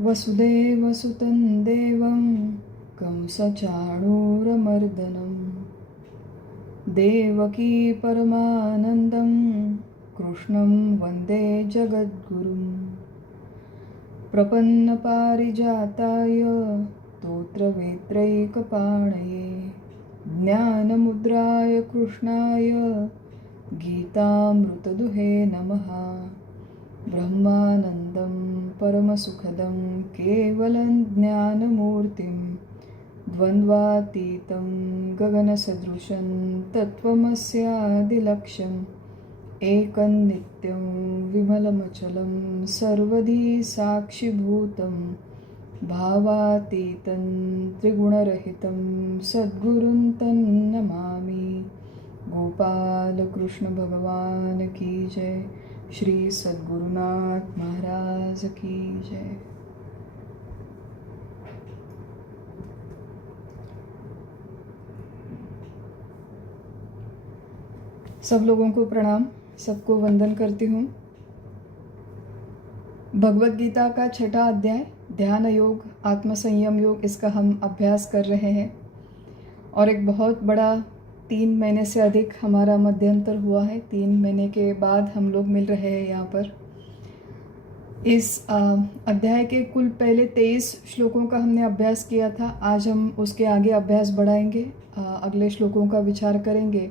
वसुदेवसुतं देवं कंसचाणूरमर्दनं देवकी परमानन्दं कृष्णं वन्दे जगद्गुरुं प्रपन्नपारिजाताय स्तोत्रवेत्रैकपाणये ज्ञानमुद्राय कृष्णाय गीतामृतदुहे नमः। ब्रह्मानन्दं परमसुखदं केवलं ज्ञानमूर्तिं द्वन्द्वातीतं गगनसदृशं तत्त्वमस्यादिलक्ष्यम् एकं नित्यं विमलमचलं सर्वधी साक्षिभूतं भावातीतं त्रिगुणरहितं सद्गुरुं तन्नमामि। गोपाल कृष्ण भगवान की जय। श्री सद्गुरुनाथ महाराज की जय। सब लोगों को प्रणाम, सबको वंदन करती हूँ। भगवद गीता का छठा अध्याय ध्यान योग आत्मसंयम योग, इसका हम अभ्यास कर रहे हैं और एक बहुत बड़ा 3 महीने से अधिक हमारा मध्यंतर हुआ है। 3 महीने के बाद हम लोग मिल रहे हैं यहाँ पर। इस अध्याय के कुल पहले 23 श्लोकों का हमने अभ्यास किया था। आज हम उसके आगे अभ्यास बढ़ाएंगे, अगले श्लोकों का विचार करेंगे।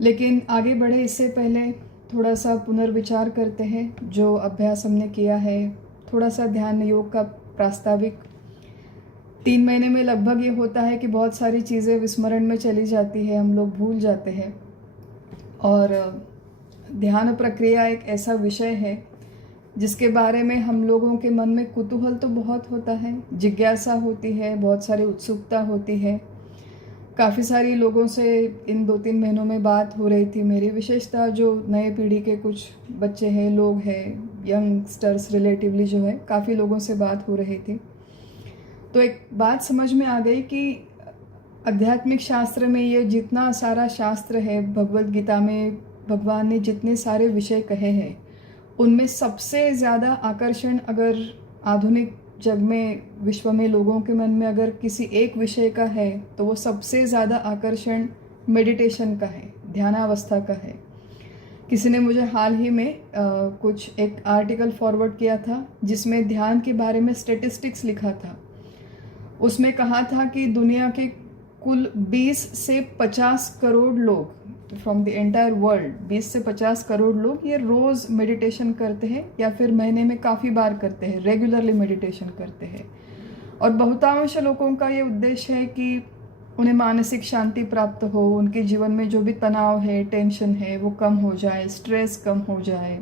लेकिन आगे बढ़े इससे पहले थोड़ा सा पुनर्विचार करते हैं जो अभ्यास हमने किया है। थोड़ा सा ध्यान योग का प्रास्ताविक। 3 महीने में लगभग ये होता है कि बहुत सारी चीज़ें विस्मरण में चली जाती है, हम लोग भूल जाते हैं। और ध्यान प्रक्रिया एक ऐसा विषय है जिसके बारे में हम लोगों के मन में कुतूहल तो बहुत होता है, जिज्ञासा होती है, बहुत सारी उत्सुकता होती है। काफ़ी सारी लोगों से इन 2-3 महीनों में बात हो रही थी मेरी। विशेषता जो नए पीढ़ी के कुछ बच्चे हैं, लोग हैं, यंगस्टर्स रिलेटिवली जो है, काफ़ी लोगों से बात हो रही थी। तो एक बात समझ में आ गई कि आध्यात्मिक शास्त्र में ये जितना सारा शास्त्र है, भगवद गीता में भगवान ने जितने सारे विषय कहे हैं, उनमें सबसे ज़्यादा आकर्षण अगर आधुनिक जग में, विश्व में लोगों के मन में अगर किसी एक विषय का है तो वो सबसे ज़्यादा आकर्षण मेडिटेशन का है, ध्यानावस्था का है। किसी ने मुझे हाल ही में कुछ एक आर्टिकल फॉरवर्ड किया था जिसमें ध्यान के बारे में स्टेटिस्टिक्स लिखा था। उसमें कहा था कि दुनिया के कुल 20 से 50 करोड़ लोग, फ्रॉम द एंटायर वर्ल्ड 20 से 50 करोड़ लोग ये रोज़ मेडिटेशन करते हैं या फिर महीने में काफ़ी बार करते हैं, रेगुलरली मेडिटेशन करते हैं। और बहुतांश लोगों का ये उद्देश्य है कि उन्हें मानसिक शांति प्राप्त हो, उनके जीवन में जो भी तनाव है, टेंशन है, वो कम हो जाए, स्ट्रेस कम हो जाए,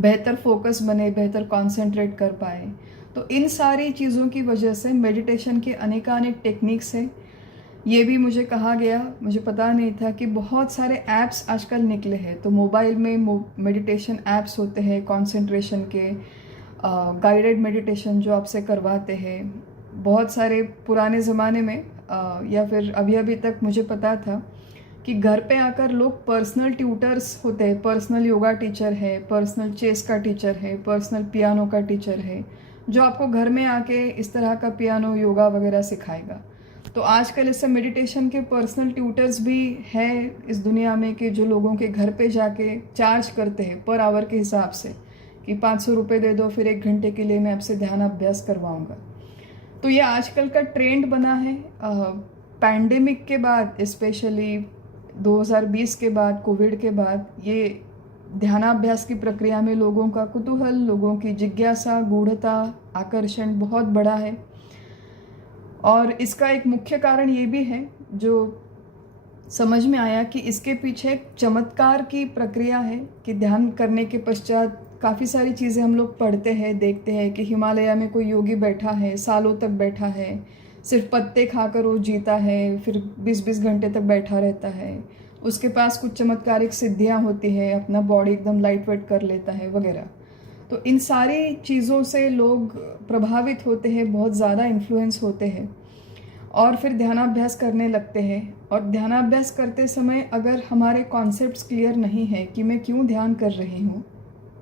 बेहतर फोकस बने, बेहतर कॉन्सेंट्रेट कर पाए। तो इन सारी चीज़ों की वजह से मेडिटेशन के अनेकानेक टेक्निक्स हैं। ये भी मुझे कहा गया, मुझे पता नहीं था कि बहुत सारे ऐप्स आजकल निकले हैं। तो मोबाइल में मेडिटेशन ऐप्स होते हैं, कंसंट्रेशन के गाइडेड मेडिटेशन जो आपसे करवाते हैं। बहुत सारे पुराने ज़माने में या फिर अभी तक मुझे पता था कि घर पे आकर लोग पर्सनल ट्यूटर्स होते हैं, पर्सनल योगा टीचर है, पर्सनल चेस का टीचर है, पर्सनल पियानो का टीचर है, जो आपको घर में आके इस तरह का पियानो योगा वगैरह सिखाएगा। तो आजकल इससे मेडिटेशन के पर्सनल ट्यूटर्स भी हैं इस दुनिया में कि जो लोगों के घर पे जाके चार्ज करते हैं पर आवर के हिसाब से कि 500 रुपये दे दो, फिर 1 घंटे के लिए मैं आपसे ध्यान अभ्यास करवाऊँगा। तो ये आजकल का ट्रेंड बना है। पैंडेमिक के बाद, स्पेशली 2020 के बाद, कोविड के बाद, ये ध्यानाभ्यास की प्रक्रिया में लोगों का कुतूहल, लोगों की जिज्ञासा, गूढ़ता, आकर्षण बहुत बड़ा है। और इसका एक मुख्य कारण ये भी है जो समझ में आया कि इसके पीछे एक चमत्कार की प्रक्रिया है कि ध्यान करने के पश्चात काफ़ी सारी चीज़ें हम लोग पढ़ते हैं, देखते हैं कि हिमालय में कोई योगी बैठा है, सालों तक बैठा है, सिर्फ पत्ते खाकर वो जीता है, फिर 20-20 घंटे तक बैठा रहता है, उसके पास कुछ चमत्कारिक सिद्धियां होती है, अपना बॉडी एकदम लाइट वेट कर लेता है वगैरह। तो इन सारी चीज़ों से लोग प्रभावित होते हैं, बहुत ज़्यादा इन्फ्लुएंस होते हैं और फिर ध्यानाभ्यास करने लगते हैं। और ध्यानाभ्यास करते समय अगर हमारे कॉन्सेप्ट्स क्लियर नहीं है कि मैं क्यों ध्यान कर रही हूँ,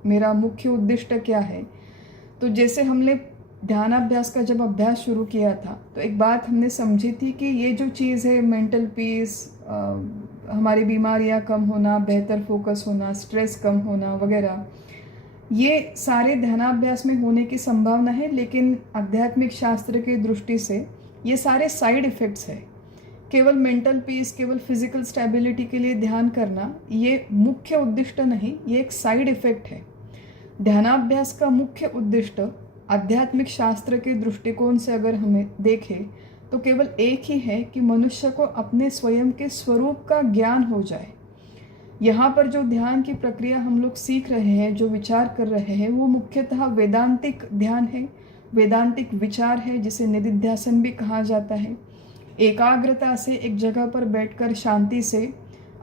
मेरा मुख्य उद्देश्य क्या है, तो जैसे हमने ध्यानाभ्यास का जब अभ्यास शुरू किया था तो एक बात हमने समझी थी कि ये जो चीज़ है मेंटल पीस, हमारी बीमारियां कम होना, बेहतर फोकस होना, स्ट्रेस कम होना वगैरह, ये सारे ध्यानाभ्यास में होने की संभावना है, लेकिन आध्यात्मिक शास्त्र की दृष्टि से ये सारे साइड इफ़ेक्ट्स है। केवल मेंटल पीस, केवल फिजिकल स्टेबिलिटी के लिए ध्यान करना ये मुख्य उद्दिष्ट नहीं, ये एक साइड इफ़ेक्ट है। ध्यानाभ्यास का मुख्य उद्दिष्ट आध्यात्मिक शास्त्र के दृष्टिकोण से अगर हमें देखें तो केवल एक ही है कि मनुष्य को अपने स्वयं के स्वरूप का ज्ञान हो जाए। यहाँ पर जो ध्यान की प्रक्रिया हम लोग सीख रहे हैं, जो विचार कर रहे हैं, वो मुख्यतः वेदांतिक ध्यान है, वेदांतिक विचार है, जिसे निधिध्यासन भी कहा जाता है। एकाग्रता से एक जगह पर बैठकर शांति से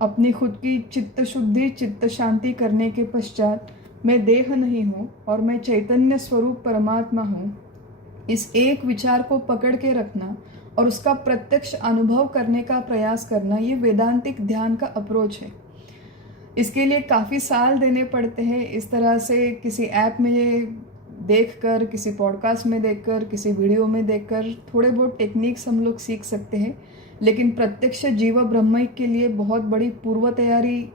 अपनी खुद की चित्त शुद्धि, चित्त शांति करने के पश्चात मैं देह नहीं हूँ और मैं चैतन्य स्वरूप परमात्मा हूँ, इस एक विचार को पकड़ के रखना और उसका प्रत्यक्ष अनुभव करने का प्रयास करना, ये वेदांतिक ध्यान का अप्रोच है। इसके लिए काफ़ी साल देने पड़ते हैं। इस तरह से किसी ऐप में ये देखकर, किसी पॉडकास्ट में देखकर, किसी वीडियो में देखकर थोड़े बहुत टेक्निक्स हम लोग सीख सकते हैं, लेकिन प्रत्यक्ष जीव ब्रह्मैक्य के लिए बहुत बड़ी पूर्व तैयारी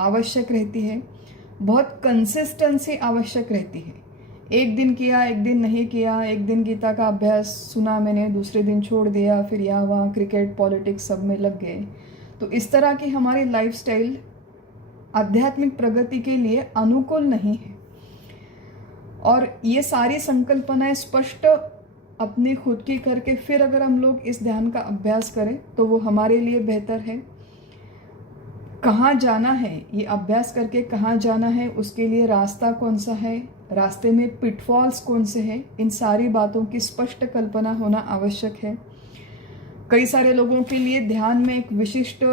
आवश्यक रहती है, बहुत कंसिस्टेंसी आवश्यक रहती है। एक दिन किया, एक दिन नहीं किया, एक दिन गीता का अभ्यास सुना मैंने, दूसरे दिन छोड़ दिया, फिर यहाँ वहाँ क्रिकेट, पॉलिटिक्स सब में लग गए। तो इस तरह की हमारी लाइफस्टाइल आध्यात्मिक प्रगति के लिए अनुकूल नहीं है। और ये सारी संकल्पनाएं स्पष्ट अपनी खुद की करके फिर अगर हम लोग इस ध्यान का अभ्यास करें तो वो हमारे लिए बेहतर है। कहाँ जाना है, ये अभ्यास करके कहाँ जाना है, उसके लिए रास्ता कौन सा है, रास्ते में पिटफॉल्स कौन से हैं, इन सारी बातों की स्पष्ट कल्पना होना आवश्यक है। कई सारे लोगों के लिए ध्यान में एक विशिष्ट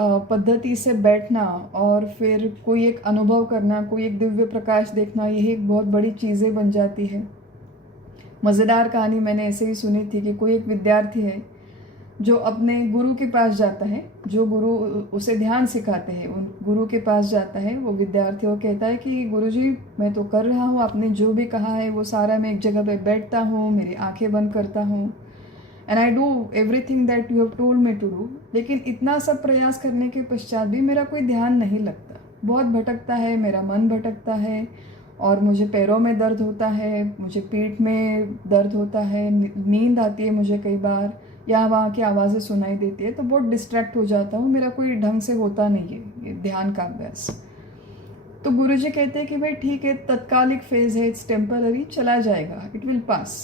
पद्धति से बैठना और फिर कोई एक अनुभव करना, कोई एक दिव्य प्रकाश देखना, यही एक बहुत बड़ी चीज़ें बन जाती है। मज़ेदार कहानी मैंने ऐसे ही सुनी थी कि कोई एक विद्यार्थी है जो अपने गुरु के पास जाता है, जो गुरु उसे ध्यान सिखाते हैं, उन गुरु के पास जाता है। वो विद्यार्थी वो कहता है कि गुरुजी मैं तो कर रहा हूँ, आपने जो भी कहा है वो सारा, मैं एक जगह पे बैठता हूँ, मेरी आंखें बंद करता हूँ, and I do everything that you have told me to do, लेकिन इतना सब प्रयास करने के पश्चात भी मेरा कोई ध्यान नहीं लगता, बहुत भटकता है, मेरा मन भटकता है और मुझे पैरों में दर्द होता है, मुझे पीठ में दर्द होता है, नींद आती है मुझे कई बार, यहाँ वहाँ की आवाज़ें सुनाई देती है, तो बहुत डिस्ट्रैक्ट हो जाता हूँ, मेरा कोई ढंग से होता नहीं है ये ध्यान का अभ्यास। तो गुरुजी कहते हैं कि भाई ठीक है, तत्कालिक फेज है, इट्स टेम्पररी, चला जाएगा, इट विल पास,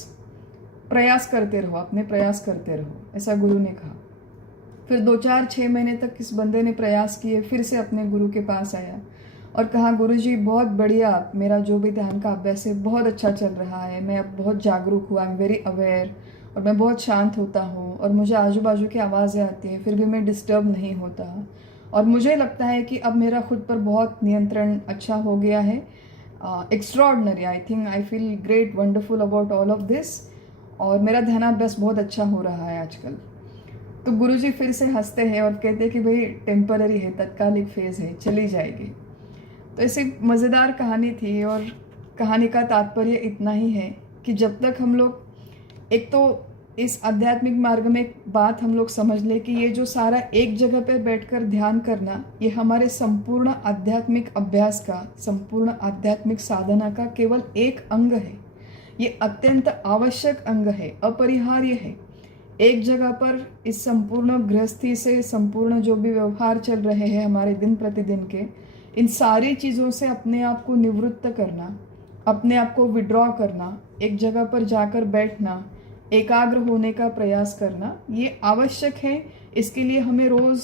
प्रयास करते रहो, अपने प्रयास करते रहो, ऐसा गुरु ने कहा। फिर 2-4-6 महीने तक इस बंदे ने प्रयास किए, फिर से अपने गुरु के पास आया और कहा गुरुजी बहुत बढ़िया, मेरा जो भी ध्यान का अभ्यास है बहुत अच्छा चल रहा है, मैं अब बहुत जागरूक हुआ, आई एम वेरी अवेयर, और मैं बहुत शांत होता हूँ और मुझे आजू बाजू की आवाज़ें आती हैं फिर भी मैं डिस्टर्ब नहीं होता, और मुझे लगता है कि अब मेरा खुद पर बहुत नियंत्रण अच्छा हो गया है। Extraordinary, I think I feel great, wonderful about all of this, और मेरा ध्यानाभ्यास बहुत अच्छा हो रहा है आजकल। तो गुरुजी फिर से हंसते हैं और कहते हैं कि भाई टेम्पररी है, तत्कालिक फेज़ है, चली जाएगी। तो ऐसी मज़ेदार कहानी थी, और कहानी का तात्पर्य इतना ही है कि जब तक हम लोग एक तो इस आध्यात्मिक मार्ग में एक बात हम लोग समझ ले कि ये जो सारा एक जगह पे बैठकर ध्यान करना, ये हमारे संपूर्ण आध्यात्मिक अभ्यास का, संपूर्ण आध्यात्मिक साधना का केवल एक अंग है, ये अत्यंत आवश्यक अंग है, अपरिहार्य है। एक जगह पर इस संपूर्ण गृहस्थी से, संपूर्ण जो भी व्यवहार चल रहे हैं हमारे दिन प्रतिदिन के, इन सारी चीज़ों से अपने आप को निवृत्त करना, अपने आप को विड्रॉ करना, एक जगह पर जाकर बैठना, एकाग्र होने का प्रयास करना, ये आवश्यक है। इसके लिए हमें रोज़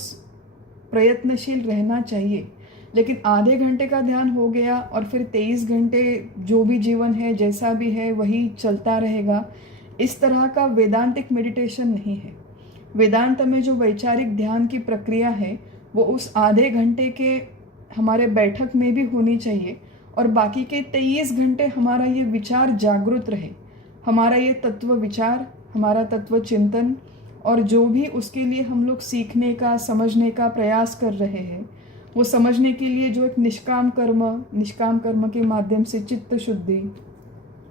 प्रयत्नशील रहना चाहिए। लेकिन आधे घंटे का ध्यान हो गया और फिर 23 घंटे जो भी जीवन है, जैसा भी है वही चलता रहेगा, इस तरह का वेदांतिक मेडिटेशन नहीं है। वेदांत में जो वैचारिक ध्यान की प्रक्रिया है वो उस आधे घंटे के हमारे बैठक में भी होनी चाहिए, और बाकी के 23 घंटे हमारा ये विचार जागृत रहे, हमारा ये तत्व विचार, हमारा तत्व चिंतन, और जो भी उसके लिए हम लोग सीखने का, समझने का प्रयास कर रहे हैं, वो समझने के लिए जो एक निष्काम कर्म के माध्यम से चित्त शुद्धि,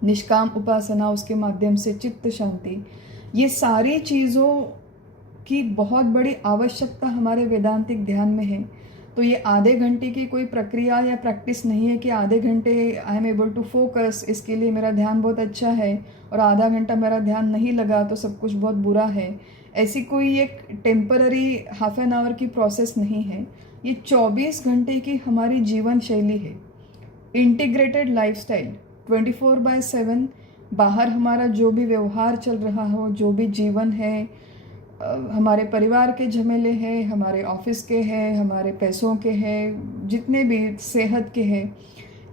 निष्काम उपासना, उसके माध्यम से चित्त शांति, ये सारी चीज़ों की बहुत बड़ी आवश्यकता हमारे वेदांतिक ध्यान में है। तो ये आधे घंटे की कोई प्रक्रिया या प्रैक्टिस नहीं है कि आधे घंटे I am able to focus, इसके लिए मेरा ध्यान बहुत अच्छा है, और आधा घंटा मेरा ध्यान नहीं लगा तो सब कुछ बहुत बुरा है। ऐसी कोई एक टेम्पररी हाफ एन आवर की प्रोसेस नहीं है। ये 24 घंटे की हमारी जीवन शैली है, इंटीग्रेटेड लाइफस्टाइल, 24/7। बाहर हमारा जो भी व्यवहार चल रहा हो, जो भी जीवन है, हमारे परिवार के झमेले हैं, हमारे ऑफिस के हैं, हमारे पैसों के हैं, जितने भी सेहत के हैं,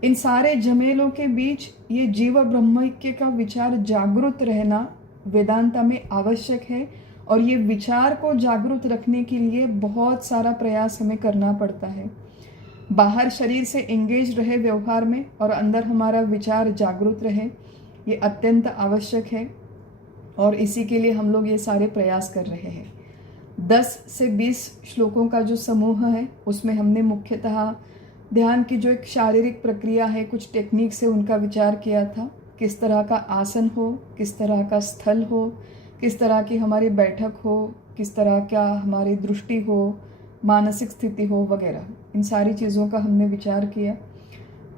इन सारे झमेलों के बीच ये जीव ब्रह्मैक्य का विचार जागृत रहना वेदांता में आवश्यक है। और ये विचार को जागृत रखने के लिए बहुत सारा प्रयास हमें करना पड़ता है। बाहर शरीर से एंगेज रहे व्यवहार में और अंदर हमारा विचार जागृत रहे, ये अत्यंत आवश्यक है। और इसी के लिए हम लोग ये सारे प्रयास कर रहे हैं। 10 से 20 श्लोकों का जो समूह है उसमें हमने मुख्यतः ध्यान की जो एक शारीरिक प्रक्रिया है, कुछ टेक्निक से उनका विचार किया था। किस तरह का आसन हो, किस तरह का स्थल हो, किस तरह की हमारी बैठक हो, किस तरह का हमारी दृष्टि हो, मानसिक स्थिति हो वगैरह, इन सारी चीज़ों का हमने विचार किया।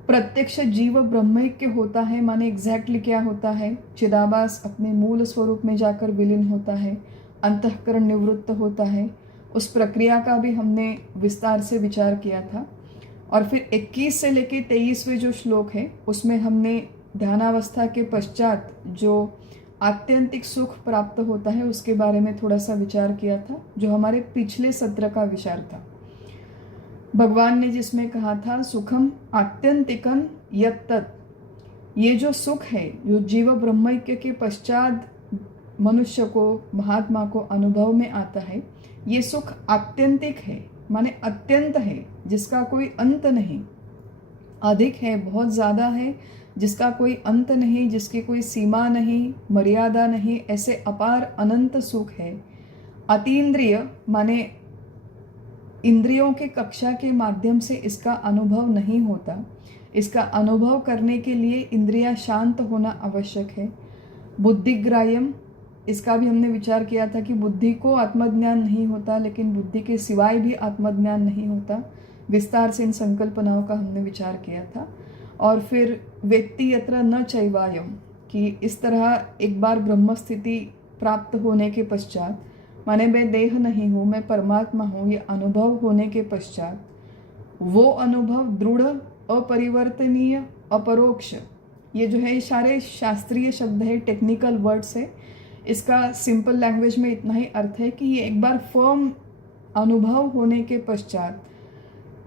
प्रत्यक्ष जीव ब्रह्मैक्य होता है, माने एग्जैक्टली क्या होता है? चिदाभास अपने मूल स्वरूप में जाकर विलीन होता है, अंतःकरण निवृत्त होता है। उस प्रक्रिया का भी हमने विस्तार से विचार किया था। और फिर 21 से लेकर 23वें जो श्लोक है उसमें हमने ध्यानावस्था के पश्चात जो आत्यंतिक सुख प्राप्त होता है उसके बारे में थोड़ा सा विचार किया था, जो हमारे पिछले सत्र का विचार था। भगवान ने जिसमें कहा था सुखम आत्यंतिकन यत्तत्, ये जो सुख है जो जीव ब्रह्मैक्य के पश्चात मनुष्य को, महात्मा को अनुभव में आता है, ये सुख आत्यंतिक है, माने अत्यंत है, जिसका कोई अंत नहीं, अधिक है, बहुत ज़्यादा है, जिसका कोई अंत नहीं, जिसकी कोई सीमा नहीं, मर्यादा नहीं, ऐसे अपार अनंत सुख है। अतीन्द्रिय माने इंद्रियों के कक्षा के माध्यम से इसका अनुभव नहीं होता। इसका अनुभव करने के लिए इंद्रियां शांत होना आवश्यक है। बुद्धिग्राह्यम, इसका भी हमने विचार किया था कि बुद्धि को आत्मज्ञान नहीं होता, लेकिन बुद्धि के सिवाय भी आत्मज्ञान नहीं होता। विस्तार से इन संकल्पनाओं का हमने विचार किया था। और फिर व्यक्ति यत्र न चैवायम, कि इस तरह एक बार ब्रह्म स्थिति प्राप्त होने के पश्चात, माने मैं देह नहीं हूँ, मैं परमात्मा हूँ, ये अनुभव होने के पश्चात वो अनुभव दृढ़, अपरिवर्तनीय, अपरोक्ष, ये जो है सारे शास्त्रीय शब्द है, टेक्निकल वर्ड्स है। इसका सिंपल लैंग्वेज में इतना ही अर्थ है कि ये एक बार फर्म अनुभव होने के पश्चात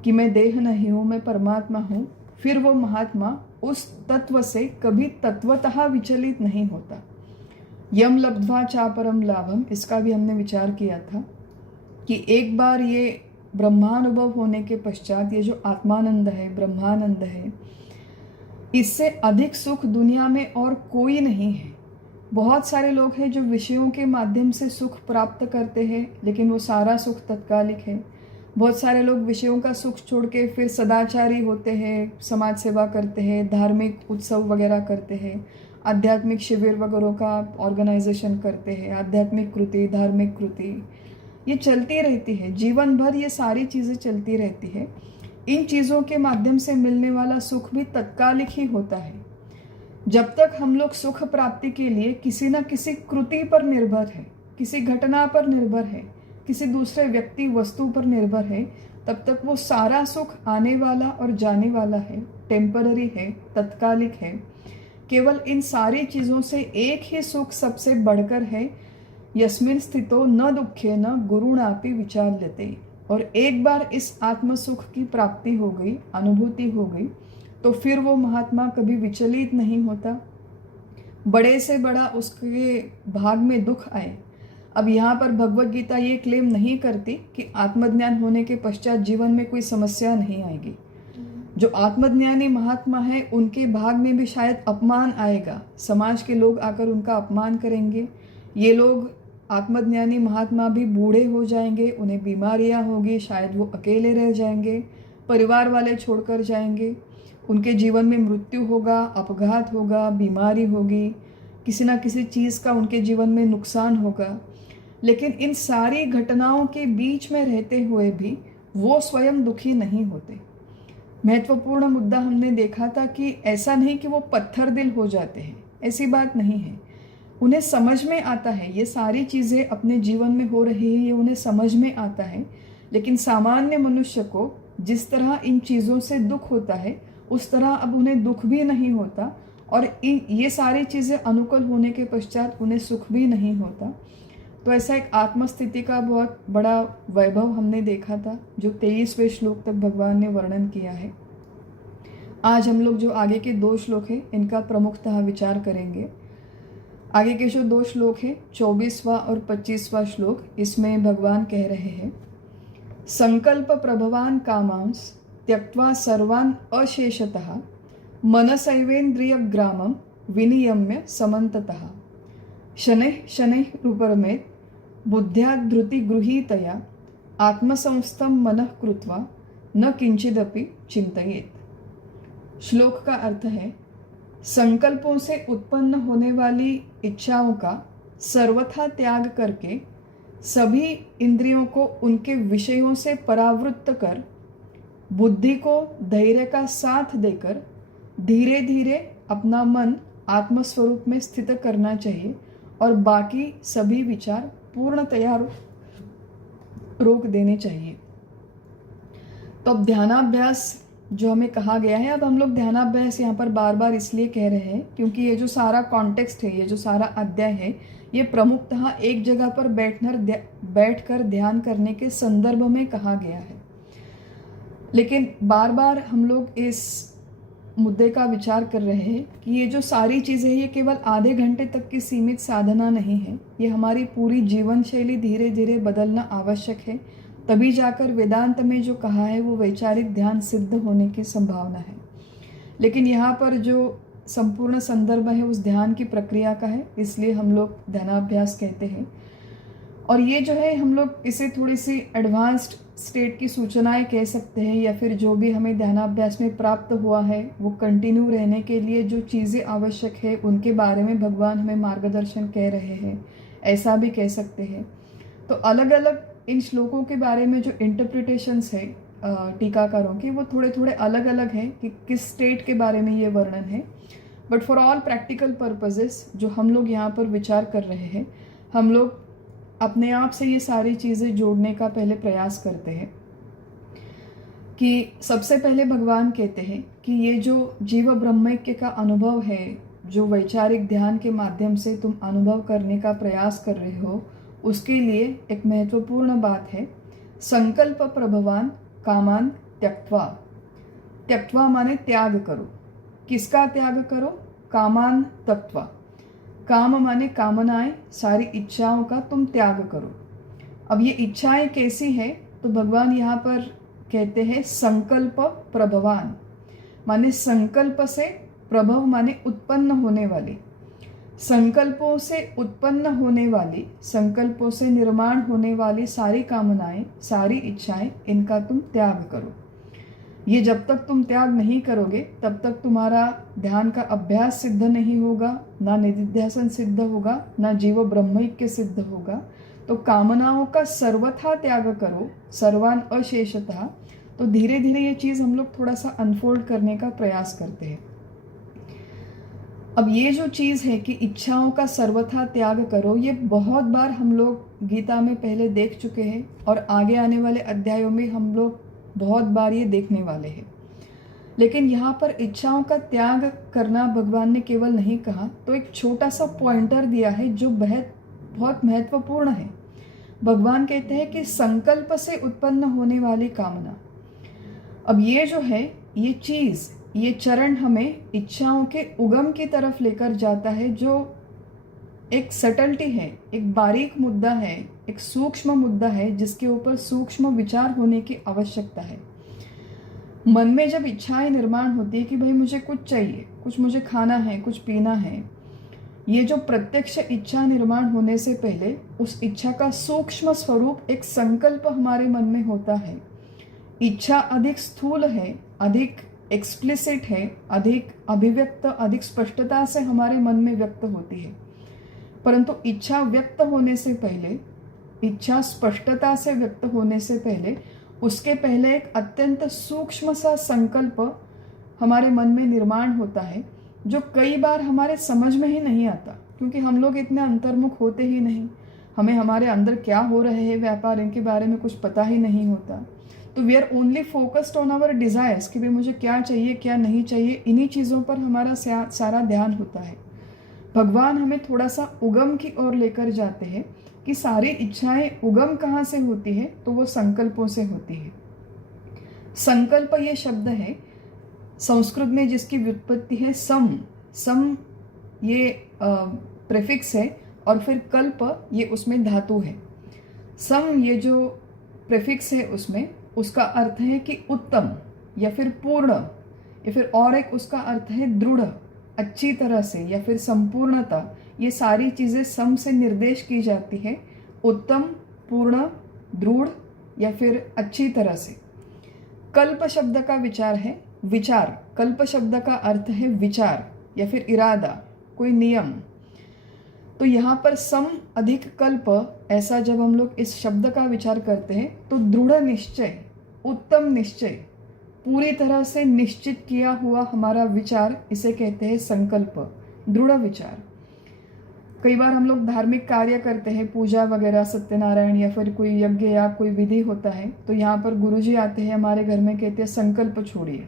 कि मैं देह नहीं हूँ, मैं परमात्मा हूँ, फिर वो महात्मा उस तत्व से कभी तत्वतः विचलित नहीं होता। यम लब्ध्वा चापरम लाभम, इसका भी हमने विचार किया था कि एक बार ये ब्रह्मानुभव होने के पश्चात ये जो आत्मानंद है, ब्रह्मानंद है, इससे अधिक सुख दुनिया में और कोई नहीं है। बहुत सारे लोग हैं जो विषयों के माध्यम से सुख प्राप्त करते हैं, लेकिन वो सारा सुख तत्कालिक है। बहुत सारे लोग विषयों का सुख छोड़ के फिर सदाचारी होते हैं, समाज सेवा करते हैं, धार्मिक उत्सव वगैरह करते हैं, आध्यात्मिक शिविर वगैरह का ऑर्गेनाइजेशन करते हैं, आध्यात्मिक कृति, धार्मिक कृति, ये चलती रहती है जीवन भर, ये सारी चीज़ें चलती रहती है। इन चीज़ों के माध्यम से मिलने वाला सुख भी तत्कालिक ही होता है। जब तक हम लोग सुख प्राप्ति के लिए किसी न किसी कृति पर निर्भर है, किसी घटना पर निर्भर है, किसी दूसरे व्यक्ति वस्तु पर निर्भर है, तब तक वो सारा सुख आने वाला और जाने वाला है, टेम्पररी है, तत्कालिक है। केवल इन सारी चीज़ों से एक ही सुख सबसे बढ़कर है, यस्मिन स्थितो न दुखे न गुरुणापि विचाल्यते। और एक बार इस आत्म सुख की प्राप्ति हो गई, अनुभूति हो गई, तो फिर वो महात्मा कभी विचलित नहीं होता। बड़े से बड़ा उसके भाग में दुख आए। अब यहाँ पर भगवत गीता ये क्लेम नहीं करती कि आत्मज्ञान होने के पश्चात जीवन में कोई समस्या नहीं आएगी। जो आत्मज्ञानी महात्मा है उनके भाग में भी शायद अपमान आएगा, समाज के लोग आकर उनका अपमान करेंगे। ये लोग आत्मज्ञानी महात्मा भी बूढ़े हो जाएंगे, उन्हें बीमारियां होगी, शायद वो अकेले रह जाएंगे, परिवार वाले छोड़कर जाएंगे। उनके जीवन में मृत्यु होगा, अपघात होगा, बीमारी होगी, किसी ना किसी चीज़ का उनके जीवन में नुकसान होगा। लेकिन इन सारी घटनाओं के बीच में रहते हुए भी वो स्वयं दुखी नहीं होते। महत्वपूर्ण मुद्दा हमने देखा था कि ऐसा नहीं कि वो पत्थर दिल हो जाते हैं, ऐसी बात नहीं है। उन्हें समझ में आता है ये सारी चीज़ें अपने जीवन में हो रही है, ये उन्हें समझ में आता है। लेकिन सामान्य मनुष्य को जिस तरह इन चीज़ों से दुख होता है उस तरह अब उन्हें दुख भी नहीं होता, और ये सारी चीज़ें अनुकूल होने के पश्चात उन्हें सुख भी नहीं होता। तो ऐसा एक आत्मस्थिति का बहुत बड़ा वैभव हमने देखा था, जो 23वें श्लोक तक भगवान ने वर्णन किया है। आज हम लोग जो आगे के 2 श्लोक हैं इनका प्रमुखतः विचार करेंगे। आगे के जो 2 श्लोक हैं 24वां और 25वां श्लोक, इसमें भगवान कह रहे हैं, संकल्प प्रभवान कामांस त्यक्त्वा सर्वान् अशेषतः मनसैवेन्द्रिय ग्रामं विनियम्य समन्ततः शनैः शनैः रूपरमेत् बुद्ध्या धृति गृहीतया आत्मसंस्थं मनः कृत्वा न किंचिदपि चिंतयेत्। श्लोक का अर्थ है, संकल्पों से उत्पन्न होने वाली इच्छाओं का सर्वथा त्याग करके सभी इंद्रियों को उनके विषयों से परावृत्त कर बुद्धि को धैर्य का साथ देकर धीरे धीरे अपना मन आत्मस्वरूप में स्थित करना चाहिए और बाकी सभी विचार पूर्णतया रोक देने चाहिए। तो अब ध्यानाभ्यास जो हमें कहा गया है, अब हम लोग ध्यानाभ्यास यहाँ पर बार बार इसलिए कह रहे हैं क्योंकि ये जो सारा कॉन्टेक्स्ट है, ये जो सारा अध्याय है, ये प्रमुखतः एक जगह पर बैठकर ध्यान करने के संदर्भ में कहा गया है। लेकिन बार बार हम लोग इस मुद्दे का विचार कर रहे हैं कि ये जो सारी चीज़ें हैं ये केवल आधे घंटे तक की सीमित साधना नहीं है, ये हमारी पूरी जीवन शैली धीरे धीरे बदलना आवश्यक है। तभी जाकर वेदांत में जो कहा है वो वैचारिक ध्यान सिद्ध होने की संभावना है। लेकिन यहाँ पर जो संपूर्ण संदर्भ है उस ध्यान की प्रक्रिया का है, इसलिए हम लोग ध्यानाभ्यास कहते हैं। और ये जो है हम लोग इसे थोड़ी सी एडवांस्ड स्टेट की सूचनाएं कह सकते हैं, या फिर जो भी हमें ध्यानाभ्यास में प्राप्त हुआ है वो कंटिन्यू रहने के लिए जो चीज़ें आवश्यक है उनके बारे में भगवान हमें मार्गदर्शन कह रहे हैं, ऐसा भी कह सकते हैं। तो अलग अलग इन श्लोकों के बारे में जो इंटरप्रिटेशंस है टीकाकारों के, वो थोड़े थोड़े अलग अलग हैं कि किस स्टेट के बारे में ये वर्णन है। But for all practical purposes जो हम लोग यहाँ पर विचार कर रहे हैं, हम लोग अपने आप से ये सारी चीज़ें जोड़ने का पहले प्रयास करते हैं कि सबसे पहले भगवान कहते हैं कि ये जो जीव ब्रह्मैक्य का अनुभव है, जो वैचारिक ध्यान के माध्यम से तुम अनुभव करने का प्रयास कर रहे हो, उसके लिए एक महत्वपूर्ण बात है, संकल्प प्रभवान कामान त्यक्त्वा। त्यक्त्वा माने त्याग करो। किसका त्याग करो? कामान त्यक्त्वा। काम माने कामनाएं, सारी इच्छाओं का तुम त्याग करो। अब ये इच्छाएं कैसी है? तो भगवान यहाँ पर कहते हैं संकल्प प्रभवान, माने संकल्प से, प्रभव माने उत्पन्न होने वाली, संकल्पों से उत्पन्न होने वाली, संकल्पों से निर्माण होने वाली सारी कामनाएं, सारी इच्छाएं, इनका तुम त्याग करो। ये जब तक तुम त्याग नहीं करोगे तब तक तुम्हारा ध्यान का अभ्यास सिद्ध नहीं होगा, ना निधिध्यासन सिद्ध होगा, ना जीव ब्रह्मैक्य सिद्ध होगा। तो कामनाओं का सर्वथा त्याग करो, सर्वान अशेषतः। तो धीरे धीरे ये चीज़ हम लोग थोड़ा सा अनफोल्ड करने का प्रयास करते हैं। अब ये जो चीज़ है कि इच्छाओं का सर्वथा त्याग करो, ये बहुत बार हम लोग गीता में पहले देख चुके हैं और आगे आने वाले अध्यायों में हम लोग बहुत बार ये देखने वाले हैं। लेकिन यहाँ पर इच्छाओं का त्याग करना भगवान ने केवल नहीं कहा, तो एक छोटा सा पॉइंटर दिया है जो बहुत महत्वपूर्ण है। भगवान कहते हैं कि संकल्प से उत्पन्न होने वाली कामना। अब ये जो है, ये चीज़, ये चरण हमें इच्छाओं के उगम की तरफ लेकर जाता है, जो एक सटल्टी है, एक बारीक मुद्दा है, एक सूक्ष्म मुद्दा है जिसके ऊपर सूक्ष्म विचार होने की आवश्यकता है। मन में जब इच्छाएं निर्माण होती है कि भाई मुझे कुछ चाहिए, कुछ मुझे खाना है, कुछ पीना है, ये जो प्रत्यक्ष इच्छा निर्माण होने से पहले उस इच्छा का सूक्ष्म स्वरूप एक संकल्प हमारे मन में होता है। इच्छा अधिक स्थूल है, अधिक एक्सप्लिसिट है, अधिक अभिव्यक्त, अधिक स्पष्टता से हमारे मन में व्यक्त होती है। परंतु इच्छा व्यक्त होने से पहले, इच्छा स्पष्टता से व्यक्त होने से पहले, उसके पहले एक अत्यंत सूक्ष्म सा संकल्प हमारे मन में निर्माण होता है, जो कई बार हमारे समझ में ही नहीं आता, क्योंकि हम लोग इतने अंतर्मुख होते ही नहीं। हमें हमारे अंदर क्या हो रहे हैं व्यापार, इनके बारे में कुछ पता ही नहीं होता। तो we are only focused on our desires कि भाई मुझे क्या चाहिए, क्या नहीं चाहिए, इन्हीं चीज़ों पर हमारा सारा ध्यान होता है। भगवान हमें थोड़ा सा उगम की ओर लेकर जाते हैं कि सारी इच्छाएं उगम कहाँ से होती है, तो वो संकल्पों से होती है। संकल्प ये शब्द है संस्कृत में जिसकी व्युत्पत्ति है सम। सम ये प्रेफिक्स है और फिर कल्प ये उसमें धातु है। सम ये जो प्रेफिक्स है उसमें, उसका अर्थ है कि उत्तम या फिर पूर्ण, या फिर और एक उसका अर्थ है दृढ़, अच्छी तरह से, या फिर संपूर्णता। ये सारी चीज़ें सम से निर्देश की जाती है, उत्तम, पूर्ण, दृढ़ या फिर अच्छी तरह से। कल्प शब्द का विचार है विचार। कल्प शब्द का अर्थ है विचार या फिर इरादा, कोई नियम। तो यहाँ पर सम अधिक कल्प, ऐसा जब हम लोग इस शब्द का विचार करते हैं तो दृढ़ निश्चय, उत्तम निश्चय, पूरी तरह से निश्चित किया हुआ हमारा विचार, इसे कहते हैं संकल्प, दृढ़ विचार। कई बार हम लोग धार्मिक कार्य करते हैं, पूजा वगैरह, सत्यनारायण या फिर कोई यज्ञ या कोई विधि होता है, तो यहाँ पर गुरुजी आते हैं हमारे घर में, कहते हैं संकल्प छोड़िए।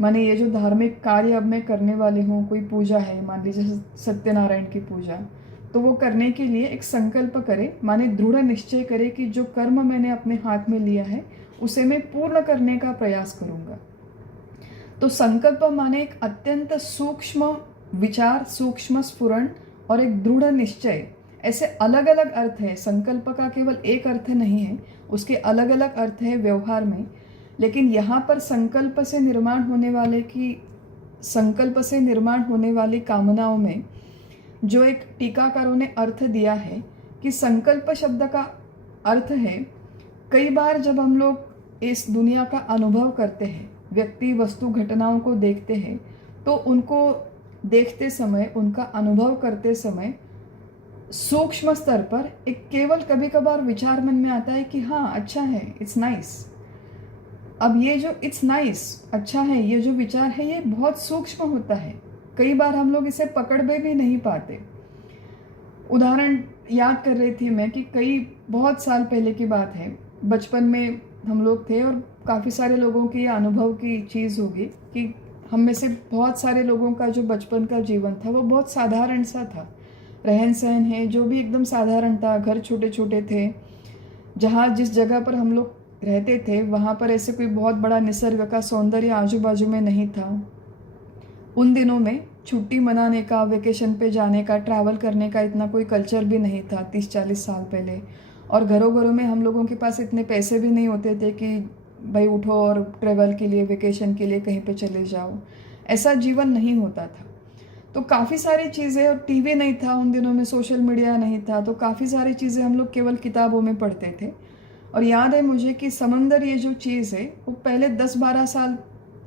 माने ये जो धार्मिक कार्य अब मैं करने वाली हूँ, कोई पूजा है, मान लीजिए सत्यनारायण की पूजा, तो वो करने के लिए एक संकल्प करे, माने दृढ़ निश्चय करे कि जो कर्म मैंने अपने हाथ में लिया है उसे मैं पूर्ण करने का प्रयास करूँगा। तो संकल्प माने एक अत्यंत सूक्ष्म विचार, सूक्ष्म स्फुरण और एक दृढ़ निश्चय। ऐसे अलग अलग अर्थ है, संकल्प का केवल एक अर्थ नहीं है, उसके अलग अलग अर्थ है व्यवहार में। लेकिन यहाँ पर संकल्प से निर्माण होने वाली कामनाओं में जो एक टीकाकारों ने अर्थ दिया है कि संकल्प शब्द का अर्थ है, कई बार जब हम लोग इस दुनिया का अनुभव करते हैं, व्यक्ति वस्तु घटनाओं को देखते हैं, तो उनको देखते समय, उनका अनुभव करते समय सूक्ष्म स्तर पर एक केवल कभी कभार विचार मन में आता है कि हाँ अच्छा है, इट्स नाइस। अब ये जो इट्स नाइस, अच्छा है, ये जो विचार है ये बहुत सूक्ष्म होता है, कई बार हम लोग इसे पकड़ में भी नहीं पाते। उदाहरण याद कर रही थी मैं कि बहुत साल पहले की बात है, बचपन में हम लोग थे और काफ़ी सारे लोगों की अनुभव की चीज़ होगी कि हम में से बहुत सारे लोगों का जो बचपन का जीवन था वो बहुत साधारण सा था। रहन सहन है जो भी एकदम साधारण था, घर छोटे छोटे थे, जहाँ जिस जगह पर हम लोग रहते थे वहाँ पर ऐसे कोई बहुत बड़ा निसर्ग का सौंदर्य आजू बाजू में नहीं था। उन दिनों में छुट्टी मनाने का, वेकेशन पे जाने का, ट्रैवल करने का इतना कोई कल्चर भी नहीं था 30-40 साल पहले। और घरों घरों में हम लोगों के पास इतने पैसे भी नहीं होते थे कि भाई उठो और ट्रैवल के लिए, वेकेशन के लिए कहीं पे चले जाओ, ऐसा जीवन नहीं होता था। तो काफ़ी सारी चीज़ें, और टीवी नहीं था उन दिनों में, सोशल मीडिया नहीं था, तो काफ़ी सारी चीज़ें हम लोग केवल किताबों में पढ़ते थे। और याद है मुझे कि समंदर ये जो चीज़ है वो पहले 10-12 साल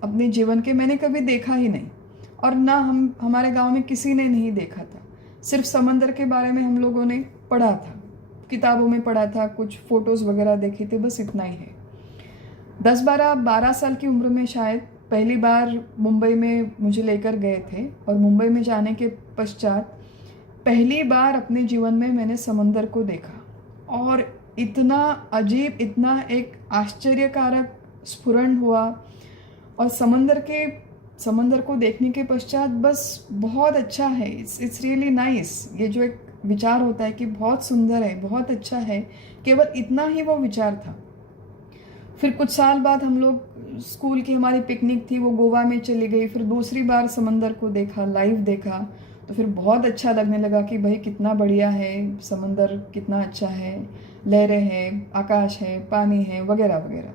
अपने जीवन के मैंने कभी देखा ही नहीं, और ना हमारे गांव में किसी ने नहीं देखा था। सिर्फ समंदर के बारे में हम लोगों ने पढ़ा था, किताबों में पढ़ा था, कुछ फ़ोटोज़ वगैरह देखी थी, बस इतना ही है। 10-12 साल की उम्र में शायद पहली बार मुंबई में मुझे लेकर गए थे, और मुंबई में जाने के पश्चात पहली बार अपने जीवन में मैंने समंदर को देखा, और इतना अजीब, इतना एक आश्चर्यकारक स्फुरण हुआ। और समंदर को देखने के पश्चात बस बहुत अच्छा है, इट्स रियली नाइस। ये जो एक विचार होता है कि बहुत सुंदर है, बहुत अच्छा है, केवल इतना ही वो विचार था। फिर कुछ साल बाद हम लोग, स्कूल की हमारी पिकनिक थी, वो गोवा में चली गई। फिर दूसरी बार समंदर को देखा, लाइव देखा, तो फिर बहुत अच्छा लगने लगा कि भाई कितना बढ़िया है समंदर, कितना अच्छा है, लहरें हैं, आकाश है, पानी है, वगैरह वगैरह।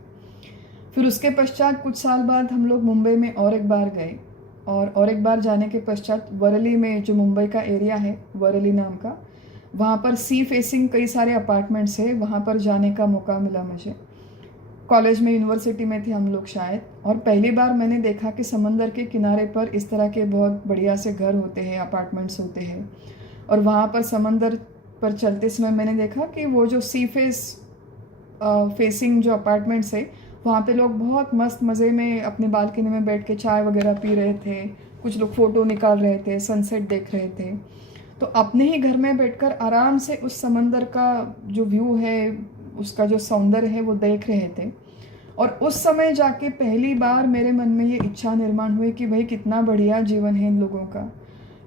फिर उसके पश्चात कुछ साल बाद हम लोग मुंबई में और एक बार गए, और एक बार जाने के पश्चात वरली में, जो मुंबई का एरिया है वरली नाम का, वहाँ पर सी फेसिंग कई सारे अपार्टमेंट्स है, वहाँ पर जाने का मौका मिला मुझे। कॉलेज में, यूनिवर्सिटी में थे हम लोग शायद, और पहली बार मैंने देखा कि समंदर के किनारे पर इस तरह के बहुत बढ़िया से घर होते हैं, अपार्टमेंट्स होते हैं। और वहाँ पर समंदर पर चलते समय मैंने देखा कि वो जो सी फेसिंग जो अपार्टमेंट्स है, वहाँ पे लोग बहुत मस्त मज़े में अपने बालकनी में बैठ के चाय वगैरह पी रहे थे, कुछ लोग फ़ोटो निकाल रहे थे, सनसेट देख रहे थे। तो अपने ही घर में बैठकर आराम से उस समंदर का जो व्यू है, उसका जो सौंदर्य है, वो देख रहे थे। और उस समय जाके पहली बार मेरे मन में ये इच्छा निर्माण हुई कि भाई कितना बढ़िया जीवन है इन लोगों का।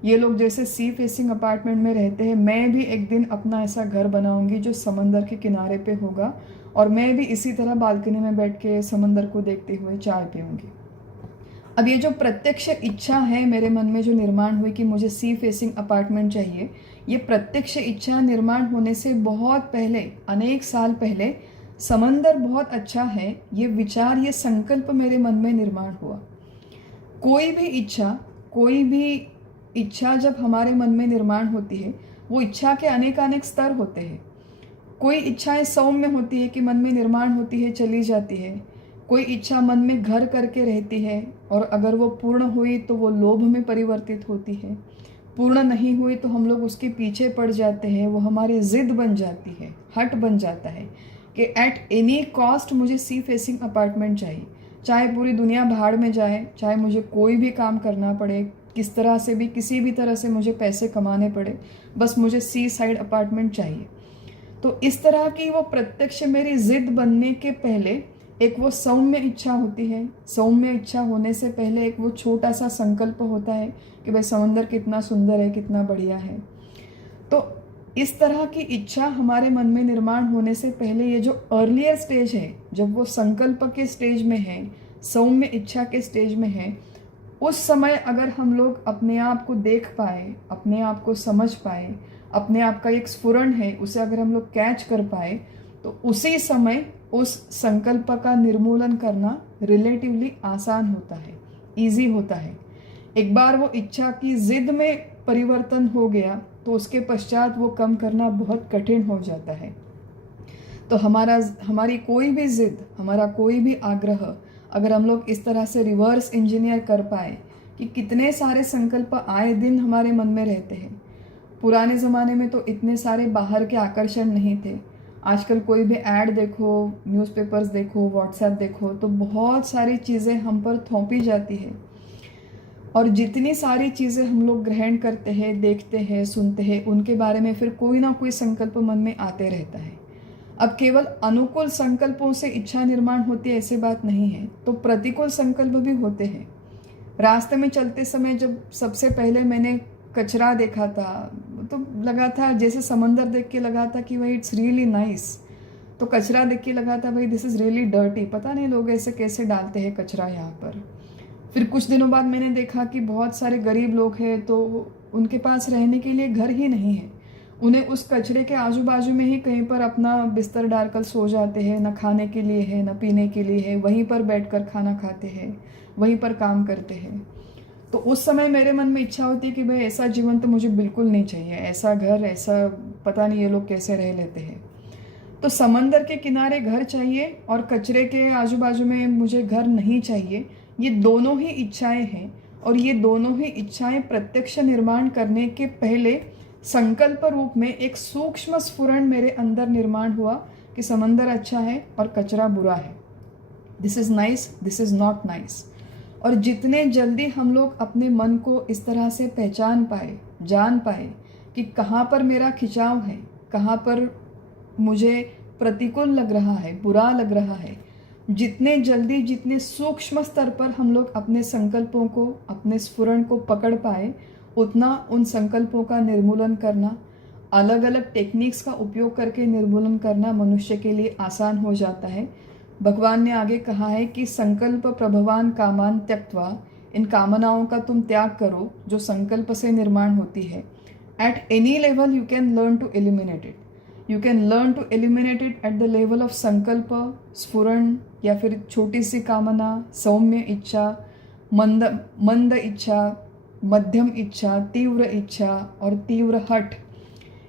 ये लोग जैसे सी फेसिंग अपार्टमेंट में रहते हैं, मैं भी एक दिन अपना ऐसा घर बनाऊंगी जो समंदर के किनारे पे होगा, और मैं भी इसी तरह बालकनी में बैठ के समंदर को देखते हुए चाय पीऊँगी। अब ये जो प्रत्यक्ष इच्छा है मेरे मन में जो निर्माण हुई कि मुझे सी फेसिंग अपार्टमेंट चाहिए, ये प्रत्यक्ष इच्छा निर्माण होने से बहुत पहले, अनेक साल पहले, समंदर बहुत अच्छा है, ये विचार, ये संकल्प मेरे मन में निर्माण हुआ। कोई भी इच्छा जब हमारे मन में निर्माण होती है, वो इच्छा के अनेक स्तर होते हैं। कोई इच्छाएं सौम्य होती है कि मन में निर्माण होती है, चली जाती है। कोई इच्छा मन में घर करके रहती है, और अगर वो पूर्ण हुई तो वो लोभ में परिवर्तित होती है। पूर्ण नहीं हुई तो हम लोग उसके पीछे पड़ जाते हैं, वो हमारी जिद बन जाती है, हट बन जाता है कि एट एनी कॉस्ट मुझे सी फेसिंग अपार्टमेंट चाहिए, चाहे पूरी दुनिया भाड़ में जाए, चाहे मुझे कोई भी काम करना पड़े, किस तरह से भी, किसी भी तरह से मुझे पैसे कमाने पड़े, बस मुझे सी साइड अपार्टमेंट चाहिए। तो इस तरह की वो प्रत्यक्ष मेरी जिद बनने के पहले एक वो सौम्य इच्छा होती है। सौम्य इच्छा होने से पहले एक वो छोटा सा संकल्प होता है कि भाई समंदर कितना सुंदर है, कितना बढ़िया है। तो इस तरह की इच्छा हमारे मन में निर्माण होने से पहले ये जो अर्लियर स्टेज है, जब वो संकल्प के स्टेज में है, सौम्य इच्छा के स्टेज में है, उस समय अगर हम लोग अपने आप को देख पाए, अपने आप को समझ पाए, अपने आप का एक स्फुरण है उसे अगर हम लोग कैच कर पाए, तो उसी समय उस संकल्प का निर्मूलन करना रिलेटिवली आसान होता है, ईजी होता है। एक बार वो इच्छा की जिद में परिवर्तन हो गया तो उसके पश्चात वो कम करना बहुत कठिन हो जाता है। तो हमारी कोई भी जिद, हमारा कोई भी आग्रह अगर हम लोग इस तरह से रिवर्स इंजीनियर कर पाए कि कितने सारे संकल्प आए दिन हमारे मन में रहते हैं। पुराने ज़माने में तो इतने सारे बाहर के आकर्षण नहीं थे। आजकल कोई भी ऐड देखो, न्यूज़पेपर्स देखो, व्हाट्सएप देखो, तो बहुत सारी चीज़ें हम पर थोपी जाती है, और जितनी सारी चीज़ें हम लोग ग्रहण करते हैं, देखते हैं, सुनते हैं, उनके बारे में फिर कोई ना कोई संकल्प मन में आते रहता है। अब केवल अनुकूल संकल्पों से इच्छा निर्माण होती है ऐसी बात नहीं है, तो प्रतिकूल संकल्प भी होते हैं। रास्ते में चलते समय जब सबसे पहले मैंने कचरा देखा था, तो लगा था जैसे समंदर देख के लगा था कि भाई इट्स रियली नाइस। तो कचरा देख के लगा था भाई दिस इज़ रियली डर्टी, पता नहीं लोग ऐसे कैसे डालते हैं कचरा यहाँ पर। फिर कुछ दिनों बाद मैंने देखा कि बहुत सारे गरीब लोग हैं, तो उनके पास रहने के लिए घर ही नहीं है। उन्हें उस कचरे के आजू बाजू में ही कहीं पर अपना बिस्तर डालकर सो जाते हैं, न खाने के लिए है, न पीने के लिए है, वहीं पर बैठकर खाना खाते हैं, वहीं पर काम करते हैं। तो उस समय मेरे मन में इच्छा होती है कि भाई ऐसा जीवन तो मुझे बिल्कुल नहीं चाहिए, ऐसा घर, ऐसा पता नहीं ये लोग कैसे रह लेते हैं। तो समंदर के किनारे घर चाहिए और कचरे के आजू बाजू में मुझे घर नहीं चाहिए, ये दोनों ही इच्छाएं हैं। और ये दोनों ही इच्छाएं प्रत्यक्ष निर्माण करने के पहले संकल्प रूप में एक सूक्ष्म स्फुरण मेरे अंदर निर्माण हुआ कि समंदर अच्छा है और कचरा बुरा है, this is nice, this is not nice. और जितने जल्दी हम लोग अपने मन को इस तरह से पहचान पाए, जान पाए कि कहाँ पर मेरा खिंचाव है, कहाँ पर मुझे प्रतिकूल लग रहा है, बुरा लग रहा है, जितने जल्दी, जितने सूक्ष्म स्तर पर हम लोग अपने संकल्पों को, अपने स्फुरण को पकड़ पाए, उतना उन संकल्पों का निर्मूलन करना, अलग अलग टेक्निक्स का उपयोग करके निर्मूलन करना मनुष्य के लिए आसान हो जाता है। भगवान ने आगे कहा है कि संकल्प प्रभवान कामान त्यक्त्वा, इन कामनाओं का तुम त्याग करो जो संकल्प से निर्माण होती है। At any level you can learn to eliminate it. You can learn to eliminate it at the level of संकल्प, स्फुरण, या फिर छोटी सी कामना, सौम्य इच्छा, मंद इच्छा, मध्यम इच्छा, तीव्र इच्छा और तीव्र हठ।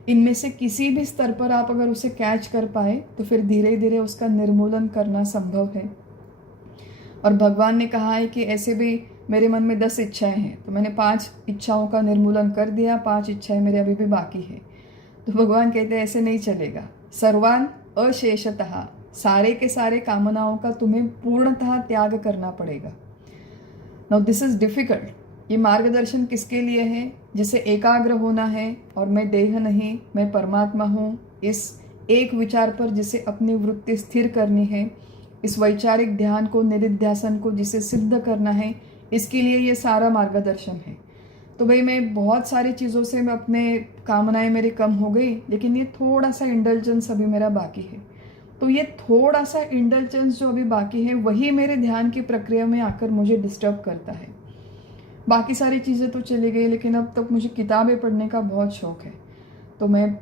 इनमें से किसी भी स्तर पर आप अगर उसे कैच कर पाए तो फिर धीरे धीरे उसका निर्मूलन करना संभव है। और भगवान ने कहा है कि ऐसे भी मेरे मन में 10 इच्छाएं हैं, तो मैंने 5 इच्छाओं का निर्मूलन कर दिया, 5 इच्छाएं मेरे अभी भी बाकी है। तो भगवान कहते हैं ऐसे नहीं चलेगा। सर्वान अशेषतः, सारे के सारे कामनाओं का तुम्हें पूर्णतः त्याग करना पड़ेगा। Now this is difficult. ये मार्गदर्शन किसके लिए है? जिसे एकाग्र होना है और मैं देह नहीं, मैं परमात्मा हूँ, इस एक विचार पर जिसे अपनी वृत्ति स्थिर करनी है, इस वैचारिक ध्यान को, निरिध्यासन को जिसे सिद्ध करना है, इसके लिए ये सारा मार्गदर्शन है। तो भाई मैं बहुत सारी चीज़ों से मैं अपने कामनाएं मेरी कम हो गई, लेकिन ये थोड़ा सा इंडल्जेंस अभी मेरा बाकी है। तो ये थोड़ा सा इंडल्जेंस जो अभी बाकी है वही मेरे ध्यान की प्रक्रिया में आकर मुझे डिस्टर्ब करता है। बाकी सारी चीज़ें तो चली गई, लेकिन अब तक मुझे किताबें पढ़ने का बहुत शौक़ है। तो मैं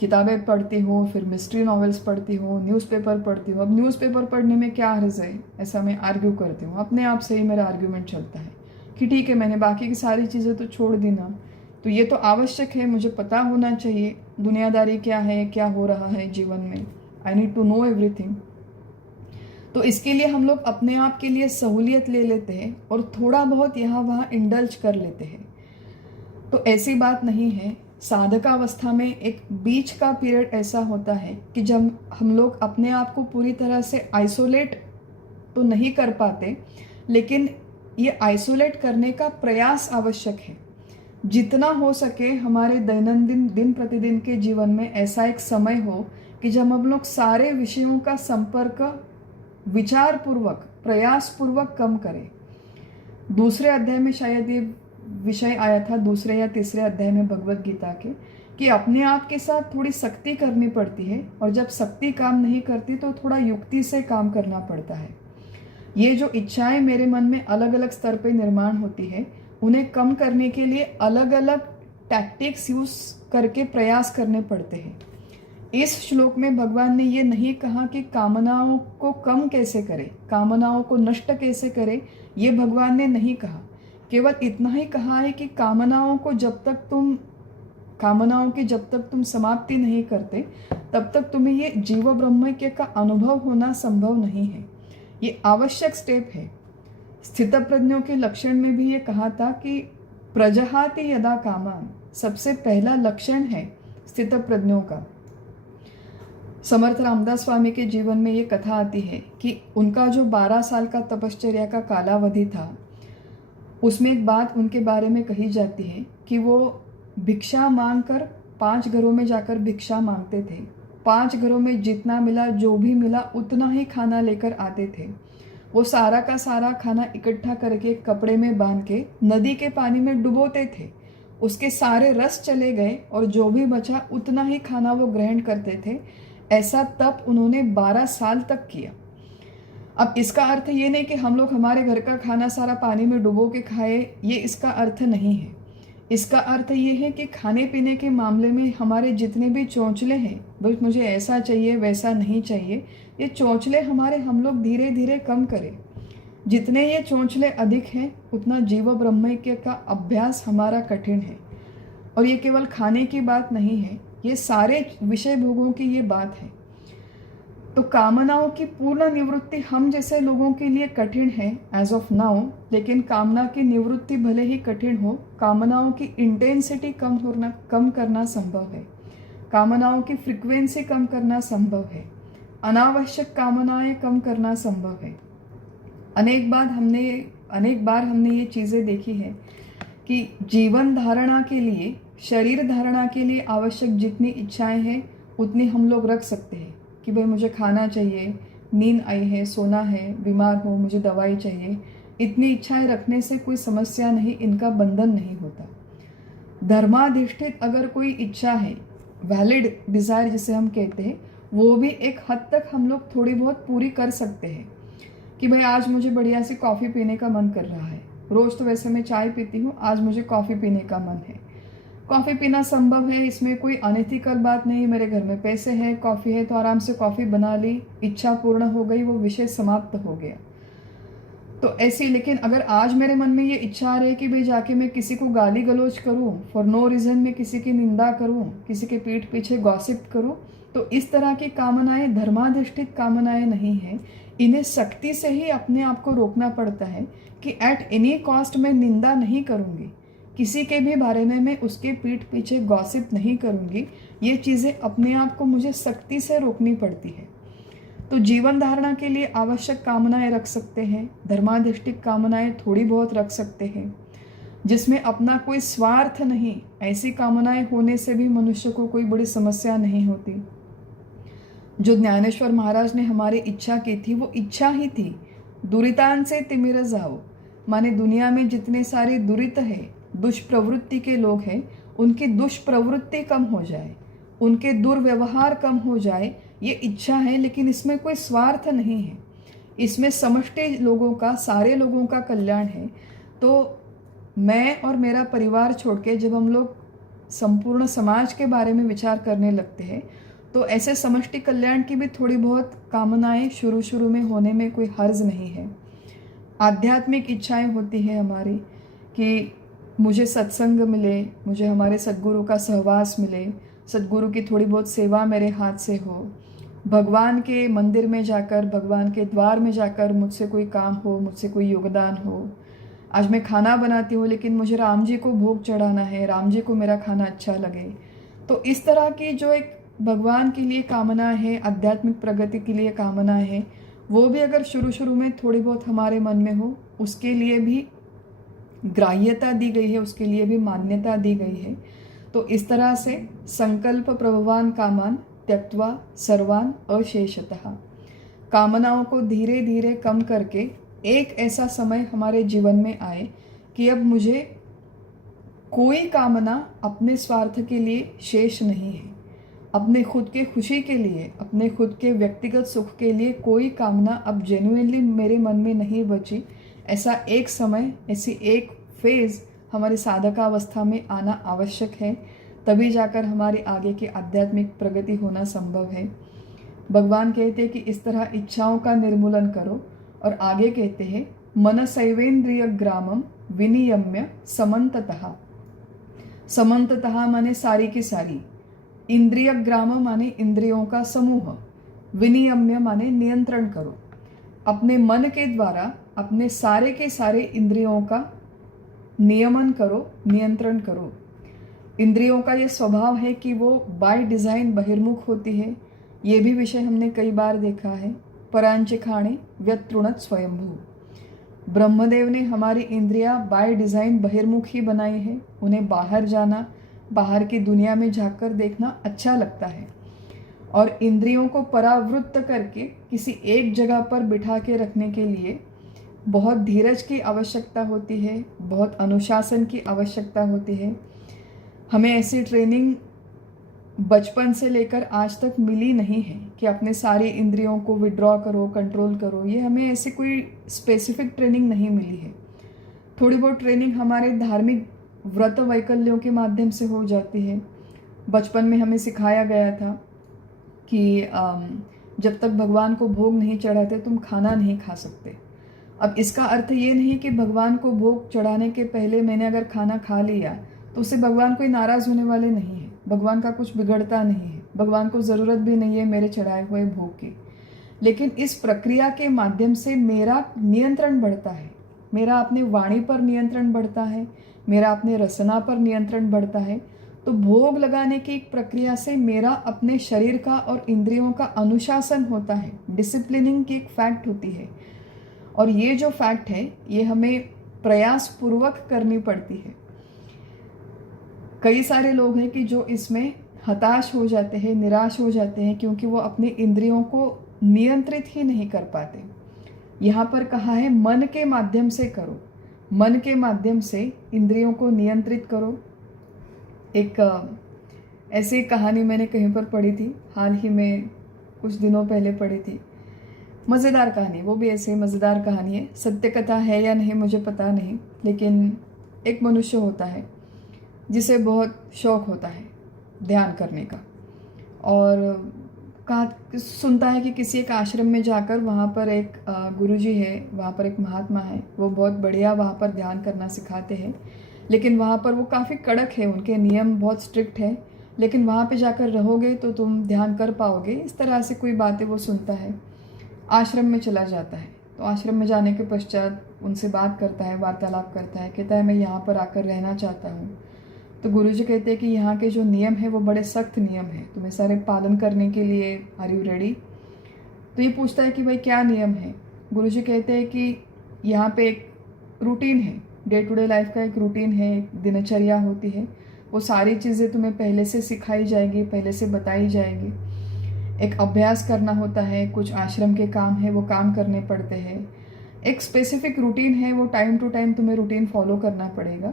किताबें पढ़ती हूँ, फिर मिस्ट्री नॉवेल्स पढ़ती हूँ, न्यूज़पेपर पढ़ती हूँ। अब न्यूज़पेपर पढ़ने में क्या हर्ज है, ऐसा मैं आर्ग्यू करती हूँ, अपने आप से ही मेरा आर्ग्यूमेंट चलता है कि ठीक है मैंने बाकी की सारी चीज़ें तो छोड़ दी ना, तो ये तो आवश्यक है, मुझे पता होना चाहिए दुनियादारी क्या है, क्या हो रहा है जीवन में। I need to know everything. तो इसके लिए हम लोग अपने आप के लिए सहूलियत ले लेते हैं और थोड़ा बहुत यहाँ वहाँ इंडल्ज कर लेते हैं। तो ऐसी बात नहीं है। साधकावस्था में एक बीच का पीरियड ऐसा होता है कि जब हम लोग अपने आप को पूरी तरह से आइसोलेट तो नहीं कर पाते, लेकिन ये आइसोलेट करने का प्रयास आवश्यक है। जितना हो सके हमारे दैनंदिन दिन प्रतिदिन के जीवन में ऐसा एक समय हो कि जब हम लोग सारे विषयों का संपर्क विचारपूर्वक, प्रयासपूर्वक कम करें। दूसरे अध्याय में शायद ये विषय आया था, दूसरे या तीसरे अध्याय में भगवत गीता के, कि अपने आप के साथ थोड़ी सख्ती करनी पड़ती है, और जब सख्ती काम नहीं करती तो थोड़ा युक्ति से काम करना पड़ता है। ये जो इच्छाएं मेरे मन में अलग अलग स्तर पे निर्माण होती है, उन्हें कम करने के लिए अलग अलग टैक्टिक्स यूज करके प्रयास करने पड़ते हैं। इस श्लोक में भगवान ने ये नहीं कहा कि कामनाओं को कम कैसे करें, कामनाओं को नष्ट कैसे करें, ये भगवान ने नहीं कहा। केवल इतना ही कहा है कि कामनाओं की जब तक तुम समाप्ति नहीं करते, तब तक तुम्हें ये जीव ब्रह्मैक्य का अनुभव होना संभव नहीं है। ये आवश्यक स्टेप है। स्थितप्रज्ञों के लक्षण में भी ये कहा था कि प्रजहाति यदा कामान, सबसे पहला लक्षण है स्थितप्रज्ञों का। समर्थ रामदास स्वामी के जीवन में ये कथा आती है कि उनका जो 12 साल का तपश्चर्या का कालावधि था, उसमें एक बात उनके बारे में कही जाती है कि वो भिक्षा मांगकर 5 घरों में जाकर भिक्षा मांगते थे। 5 घरों में जितना मिला, जो भी मिला, उतना ही खाना लेकर आते थे। वो सारा का सारा खाना इकट्ठा करके कपड़े में बांध के नदी के पानी में डुबोते थे। उसके सारे रस चले गए और जो भी बचा उतना ही खाना वो ग्रहण करते थे। ऐसा तप उन्होंने 12 साल तक किया। अब इसका अर्थ ये नहीं कि हम लोग हमारे घर का खाना सारा पानी में डुबो के खाए, ये इसका अर्थ नहीं है। इसका अर्थ ये है कि खाने पीने के मामले में हमारे जितने भी चौंचले हैं, बस मुझे ऐसा चाहिए वैसा नहीं चाहिए, ये चौंचले हम लोग धीरे धीरे कम करें। जितने ये चौंचले अधिक हैं, उतना जीव ब्रह्मैक्य का अभ्यास हमारा कठिन है। और ये केवल खाने की बात नहीं है, ये सारे विषय भोगों की ये बात है। तो कामनाओं की पूर्ण निवृत्ति हम जैसे लोगों के लिए कठिन है एज ऑफ नाउ, लेकिन कामना की निवृत्ति भले ही कठिन हो, कामनाओं की इंटेंसिटी कम करना संभव है। कामनाओं की फ्रीक्वेंसी कम करना संभव है। अनावश्यक कामनाएं कम करना संभव है। अनेक बार हमने ये चीज़ें देखी है कि जीवन धारणा के लिए, शरीर धारणा के लिए आवश्यक जितनी इच्छाएं हैं उतनी हम लोग रख सकते हैं कि भाई मुझे खाना चाहिए, नींद आई है, सोना है, बीमार हो, मुझे दवाई चाहिए। इतनी इच्छाएं रखने से कोई समस्या नहीं, इनका बंधन नहीं होता। धर्माधिष्ठित अगर कोई इच्छा है, वैलिड डिज़ायर जिसे हम कहते हैं, वो भी एक हद तक हम लोग थोड़ी बहुत पूरी कर सकते हैं कि भाई आज मुझे बढ़िया सी कॉफ़ी पीने का मन कर रहा है। रोज़ तो वैसे मैं चाय पीती हूँ, आज मुझे कॉफ़ी पीने का मन है। कॉफ़ी पीना संभव है, इसमें कोई अनएथिकल बात नहीं। मेरे घर में पैसे हैं, कॉफ़ी है, तो आराम से कॉफ़ी बना ली, इच्छा पूर्ण हो गई, वो विषय समाप्त हो गया। तो ऐसी, लेकिन अगर आज मेरे मन में ये इच्छा आ रही है कि भाई जाके मैं किसी को गाली गलौज करूं, फॉर नो रीज़न मैं किसी की निंदा करूं, किसी के पीठ पीछे गॉसिप करूं, तो इस तरह की कामनाएं धर्माधिष्ठित कामनाएं नहीं हैं। इन्हें सख्ती से ही अपने आप को रोकना पड़ता है कि एट एनी कॉस्ट मैं निंदा नहीं करूंगी, किसी के भी बारे में मैं उसके पीठ पीछे गॉसिप नहीं करूंगी। ये चीज़ें अपने आप को मुझे सख्ती से रोकनी पड़ती है। तो जीवन धारणा के लिए आवश्यक कामनाएं रख सकते हैं, धर्माधिष्ठित कामनाएं थोड़ी बहुत रख सकते हैं, जिसमें अपना कोई स्वार्थ नहीं। ऐसी कामनाएं होने से भी मनुष्य को कोई बड़ी समस्या नहीं होती। जो ज्ञानेश्वर महाराज ने हमारी इच्छा की थी वो इच्छा ही थी, दुरितान से तिमिर जाओ, माने दुनिया में जितने सारे दुरित है, दुष्प्रवृत्ति के लोग हैं, उनकी दुष्प्रवृत्ति कम हो जाए, उनके दुर्व्यवहार कम हो जाए, ये इच्छा है। लेकिन इसमें कोई स्वार्थ नहीं है, इसमें समष्टि लोगों का, सारे लोगों का कल्याण है। तो मैं और मेरा परिवार छोड़ के जब हम लोग संपूर्ण समाज के बारे में विचार करने लगते हैं, तो ऐसे समष्टि कल्याण की भी थोड़ी बहुत कामनाएं शुरू में होने में कोई हर्ज नहीं है। आध्यात्मिक इच्छाएं होती है हमारी कि मुझे सत्संग मिले, मुझे हमारे सद्गुरु का सहवास मिले, सद्गुरु की थोड़ी बहुत सेवा मेरे हाथ से हो, भगवान के मंदिर में जाकर, भगवान के द्वार में जाकर मुझसे कोई काम हो, मुझसे कोई योगदान हो। आज मैं खाना बनाती हूँ लेकिन मुझे राम जी को भोग चढ़ाना है, राम जी को मेरा खाना अच्छा लगे। तो इस तरह की जो एक भगवान के लिए कामना है, आध्यात्मिक प्रगति के लिए कामना है, वो भी अगर शुरू में थोड़ी बहुत हमारे मन में हो, उसके लिए भी ग्राह्यता दी गई है, उसके लिए भी मान्यता दी गई है। तो इस तरह से संकल्प प्रभवान कामान त्यक्त्वा सर्वान अशेषतः, कामनाओं को धीरे धीरे कम करके एक ऐसा समय हमारे जीवन में आए कि अब मुझे कोई कामना अपने स्वार्थ के लिए शेष नहीं है, अपने खुद के खुशी के लिए, अपने खुद के व्यक्तिगत सुख के लिए कोई कामना अब जेन्युइनली मेरे मन में नहीं बची। ऐसा एक समय, ऐसी एक फेज हमारी साधकावस्था में आना आवश्यक है, तभी जाकर हमारी आगे की आध्यात्मिक प्रगति होना संभव है। भगवान कहते हैं कि इस तरह इच्छाओं का निर्मूलन करो, और आगे कहते हैं मनसैवेन्द्रिय ग्रामम विनियम्य समन्ततः। समन्ततः माने सारी की सारी, इंद्रिय ग्राम माने इंद्रियों का समूह, विनियम्य माने नियंत्रण करो। अपने मन के द्वारा अपने सारे के सारे इंद्रियों का नियमन करो, नियंत्रण करो। इंद्रियों का ये स्वभाव है कि वो बाय डिज़ाइन बहिर्मुख होती है। ये भी विषय हमने कई बार देखा है। परांचिखाणे व्यतृणत स्वयंभू, ब्रह्मदेव ने हमारी इंद्रियां बाय डिज़ाइन बहिर्मुख ही बनाई है। उन्हें बाहर जाना, बाहर की दुनिया में झांककर देखना अच्छा लगता है, और इंद्रियों को परावृत्त करके किसी एक जगह पर बिठा के रखने के लिए बहुत धीरज की आवश्यकता होती है, बहुत अनुशासन की आवश्यकता होती है। हमें ऐसी ट्रेनिंग बचपन से लेकर आज तक मिली नहीं है कि अपने सारी इंद्रियों को विड्रॉ करो, कंट्रोल करो। ये हमें ऐसी कोई स्पेसिफिक ट्रेनिंग नहीं मिली है। थोड़ी बहुत ट्रेनिंग हमारे धार्मिक व्रत वैकल्यों के माध्यम से हो जाती है। बचपन में हमें सिखाया गया था कि जब तक भगवान को भोग नहीं चढ़ाते तुम खाना नहीं खा सकते। अब इसका अर्थ ये नहीं कि भगवान को भोग चढ़ाने के पहले मैंने अगर खाना खा लिया तो उससे भगवान कोई नाराज़ होने वाले नहीं है, भगवान का कुछ बिगड़ता नहीं है, भगवान को ज़रूरत भी नहीं है मेरे चढ़ाए हुए भोग की। लेकिन इस प्रक्रिया के माध्यम से मेरा नियंत्रण बढ़ता है, मेरा अपने वाणी पर नियंत्रण बढ़ता है, मेरा अपने रसना पर नियंत्रण बढ़ता है। तो भोग लगाने की एक प्रक्रिया से मेरा अपने शरीर का और इंद्रियों का अनुशासन होता है, डिसिप्लिनिंग की एक फैक्ट होती है। और ये जो फैक्ट है ये हमें प्रयास पूर्वक करनी पड़ती है। कई सारे लोग हैं कि जो इसमें हताश हो जाते हैं, निराश हो जाते हैं, क्योंकि वो अपने इंद्रियों को नियंत्रित ही नहीं कर पाते। यहाँ पर कहा है मन के माध्यम से करो, मन के माध्यम से इंद्रियों को नियंत्रित करो। एक ऐसी कहानी मैंने कहीं पर पढ़ी थी, हाल ही में कुछ दिनों पहले पढ़ी थी, मज़ेदार कहानी, वो भी ऐसे मज़ेदार कहानी है। सत्य कथा है या नहीं मुझे पता नहीं, लेकिन एक मनुष्य होता है जिसे बहुत शौक़ होता है ध्यान करने का, और कहा सुनता है कि किसी एक आश्रम में जाकर वहाँ पर एक गुरुजी है, वहाँ पर एक महात्मा है, वो बहुत बढ़िया वहाँ पर ध्यान करना सिखाते हैं। लेकिन वहाँ पर वो काफ़ी कड़क है, उनके नियम बहुत स्ट्रिक्ट है, लेकिन वहाँ पे जाकर रहोगे तो तुम ध्यान कर पाओगे। इस तरह से कोई बातें वो सुनता है, आश्रम में चला जाता है। तो आश्रम में जाने के पश्चात उनसे बात करता है, वार्तालाप करता है, कहता है मैं यहाँ पर आकर रहना चाहता हूँ। तो गुरुजी कहते हैं कि यहाँ के जो नियम है वो बड़े सख्त नियम है, तुम्हें सारे पालन करने के लिए आर यू रेडी। तो ये पूछता है कि भाई क्या नियम है। गुरुजी कहते हैं कि यहाँ पे एक रूटीन है, डे टू डे लाइफ का एक रूटीन है, एक दिनचर्या होती है, वो सारी चीज़ें तुम्हें पहले से सिखाई जाएगी, पहले से बताई जाएगी। एक अभ्यास करना होता है, कुछ आश्रम के काम है वो काम करने पड़ते हैं, एक स्पेसिफिक रूटीन है, वो टाइम टू टाइम तुम्हें रूटीन फॉलो करना पड़ेगा।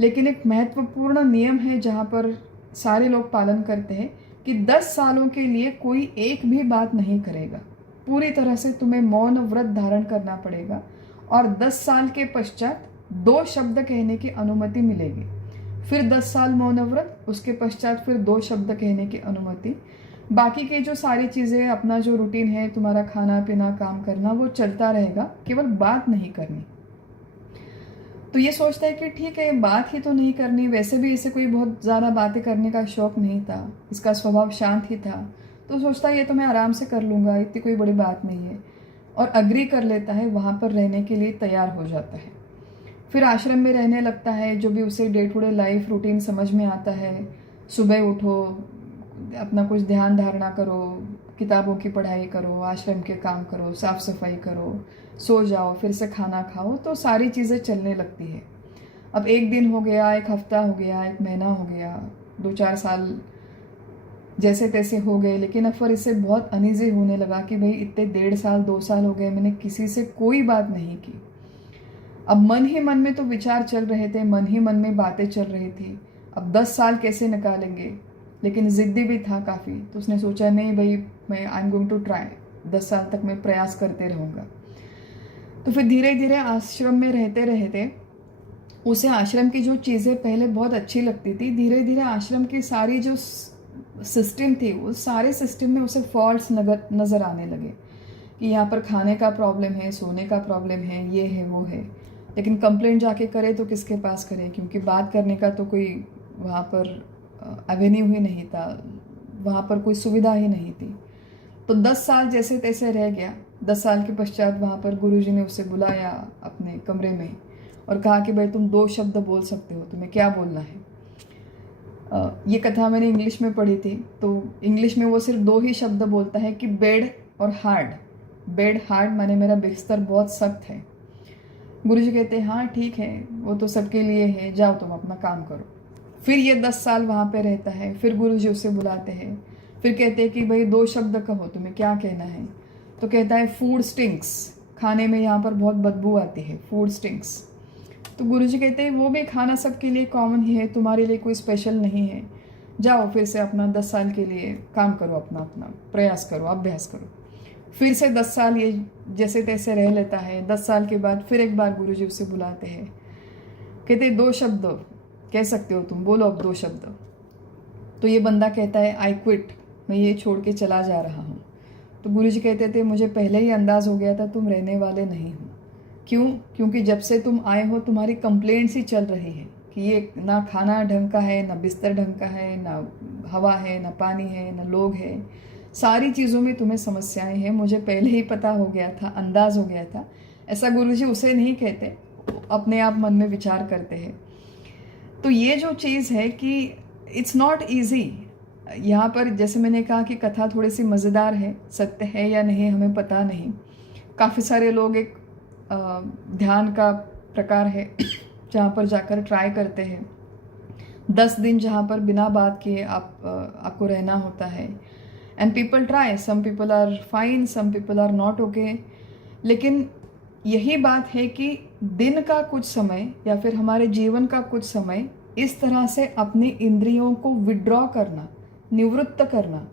लेकिन एक महत्वपूर्ण नियम है जहाँ पर सारे लोग पालन करते हैं कि 10 सालों के लिए कोई एक भी बात नहीं करेगा। पूरी तरह से तुम्हें मौन व्रत धारण करना पड़ेगा और 10 साल के पश्चात 2 शब्द कहने की अनुमति मिलेगी। फिर 10 साल मौन व्रत, उसके पश्चात फिर 2 शब्द कहने की अनुमति। बाकी के जो सारी चीज़ें, अपना जो रूटीन है, तुम्हारा खाना पीना काम करना, वो चलता रहेगा, केवल बात नहीं करनी। तो ये सोचता है कि ठीक है, बात ही तो नहीं करनी, वैसे भी इसे कोई बहुत ज़्यादा बातें करने का शौक़ नहीं था, इसका स्वभाव शांत ही था। तो सोचता है ये तो मैं आराम से कर लूँगा, इतनी कोई बड़ी बात नहीं है, और अग्री कर लेता है, वहाँ पर रहने के लिए तैयार हो जाता है। फिर आश्रम में रहने लगता है, जो भी उसे day to day life routine समझ में आता है। सुबह उठो, अपना कुछ ध्यान धारणा करो, किताबों की पढ़ाई करो, आश्रम के काम करो, साफ़ सफाई करो, सो जाओ, फिर से खाना खाओ, तो सारी चीज़ें चलने लगती है। अब 1 दिन हो गया, 1 हफ्ता हो गया, 1 महीना हो गया, 2-4 साल जैसे तैसे हो गए, लेकिन अब फिर इससे बहुत अनईजी होने लगा कि भाई इतने 1.5 साल 2 साल हो गए, मैंने किसी से कोई बात नहीं की। अब मन ही मन में तो विचार चल रहे थे, मन ही मन में बातें चल रही थी। अब 10 साल कैसे निकालेंगे, लेकिन ज़िद्दी भी था काफ़ी। तो उसने सोचा नहीं भाई, मैं I am going to try, 10 साल तक मैं प्रयास करते रहूँगा। तो फिर धीरे धीरे आश्रम में रहते रहते उसे आश्रम की जो चीज़ें पहले बहुत अच्छी लगती थी, धीरे धीरे आश्रम की सारी जो सिस्टम थी, उस सारे सिस्टम में उसे फॉल्ट्स नज़र आने लगे कि यहाँ पर खाने का प्रॉब्लम है, सोने का प्रॉब्लम है, ये है वो है। लेकिन कंप्लेंट जाके करे तो किसके पास करे, क्योंकि बात करने का तो कोई वहाँ पर एवेन्यू ही नहीं था, वहाँ पर कोई सुविधा ही नहीं थी। तो 10 साल जैसे तैसे रह गया। 10 साल के पश्चात वहाँ पर गुरुजी ने उसे बुलाया अपने कमरे में और कहा कि भाई तुम 2 शब्द बोल सकते हो, तुम्हें क्या बोलना है। ये कथा मैंने इंग्लिश में पढ़ी थी, तो इंग्लिश में वो सिर्फ 2 ही शब्द बोलता है कि बेड और हार्ड। बेड हार्ड माने मेरा बिस्तर बहुत सख्त है। गुरुजी कहते हैं हाँ ठीक है, वो तो सबके लिए है, जाओ तुम अपना काम करो। फिर ये 10 साल वहाँ पे रहता है। फिर गुरुजी उसे बुलाते हैं, फिर कहते हैं कि भाई 2 शब्द कहो, तुम्हें क्या कहना है। तो कहता है फूड स्टिंक्स, खाने में यहाँ पर बहुत बदबू आती है, फूड स्टिंक्स। तो गुरुजी कहते हैं वो भी खाना सबके लिए कॉमन ही है, तुम्हारे लिए कोई स्पेशल नहीं है, जाओ फिर से अपना 10 साल के लिए काम करो, अपना अपना प्रयास करो, अभ्यास करो। फिर से 10 साल ये जैसे तैसे रह लेता है। 10 साल के बाद फिर एक बार गुरुजी उसे बुलाते हैं, कहते 2 शब्द कह सकते हो तुम, बोलो अब 2 शब्द। तो ये बंदा कहता है आई क्विट, मैं ये छोड़ के चला जा रहा हूँ। तो गुरुजी कहते थे मुझे पहले ही अंदाज़ हो गया था तुम रहने वाले नहीं हो। क्यों? क्योंकि जब से तुम आए हो तुम्हारी कंप्लेंट्स ही चल रही है कि ये ना खाना ढंग का है, ना बिस्तर ढंग का है, ना हवा है, ना पानी है, ना लोग है, सारी चीज़ों में तुम्हें समस्याएं हैं। मुझे पहले ही पता हो गया था, अंदाज़ हो गया था। ऐसा गुरुजी उसे नहीं कहते, अपने आप मन में विचार करते हैं। तो ये जो चीज़ है कि इट्स नॉट ईजी। यहाँ पर जैसे मैंने कहा कि कथा थोड़ी सी मज़ेदार है, सत्य है या नहीं हमें पता नहीं। काफ़ी सारे लोग एक ध्यान का प्रकार है जहाँ पर जाकर ट्राई करते हैं। 10 दिन जहाँ पर बिना बात किए आपको रहना होता है। And people try, some people are fine, some people are not okay. लेकिन यही बात है कि दिन का कुछ समय या फिर हमारे जीवन का कुछ समय इस तरह से अपनी इंद्रियों को विड्रॉ करना, निवृत्त करना,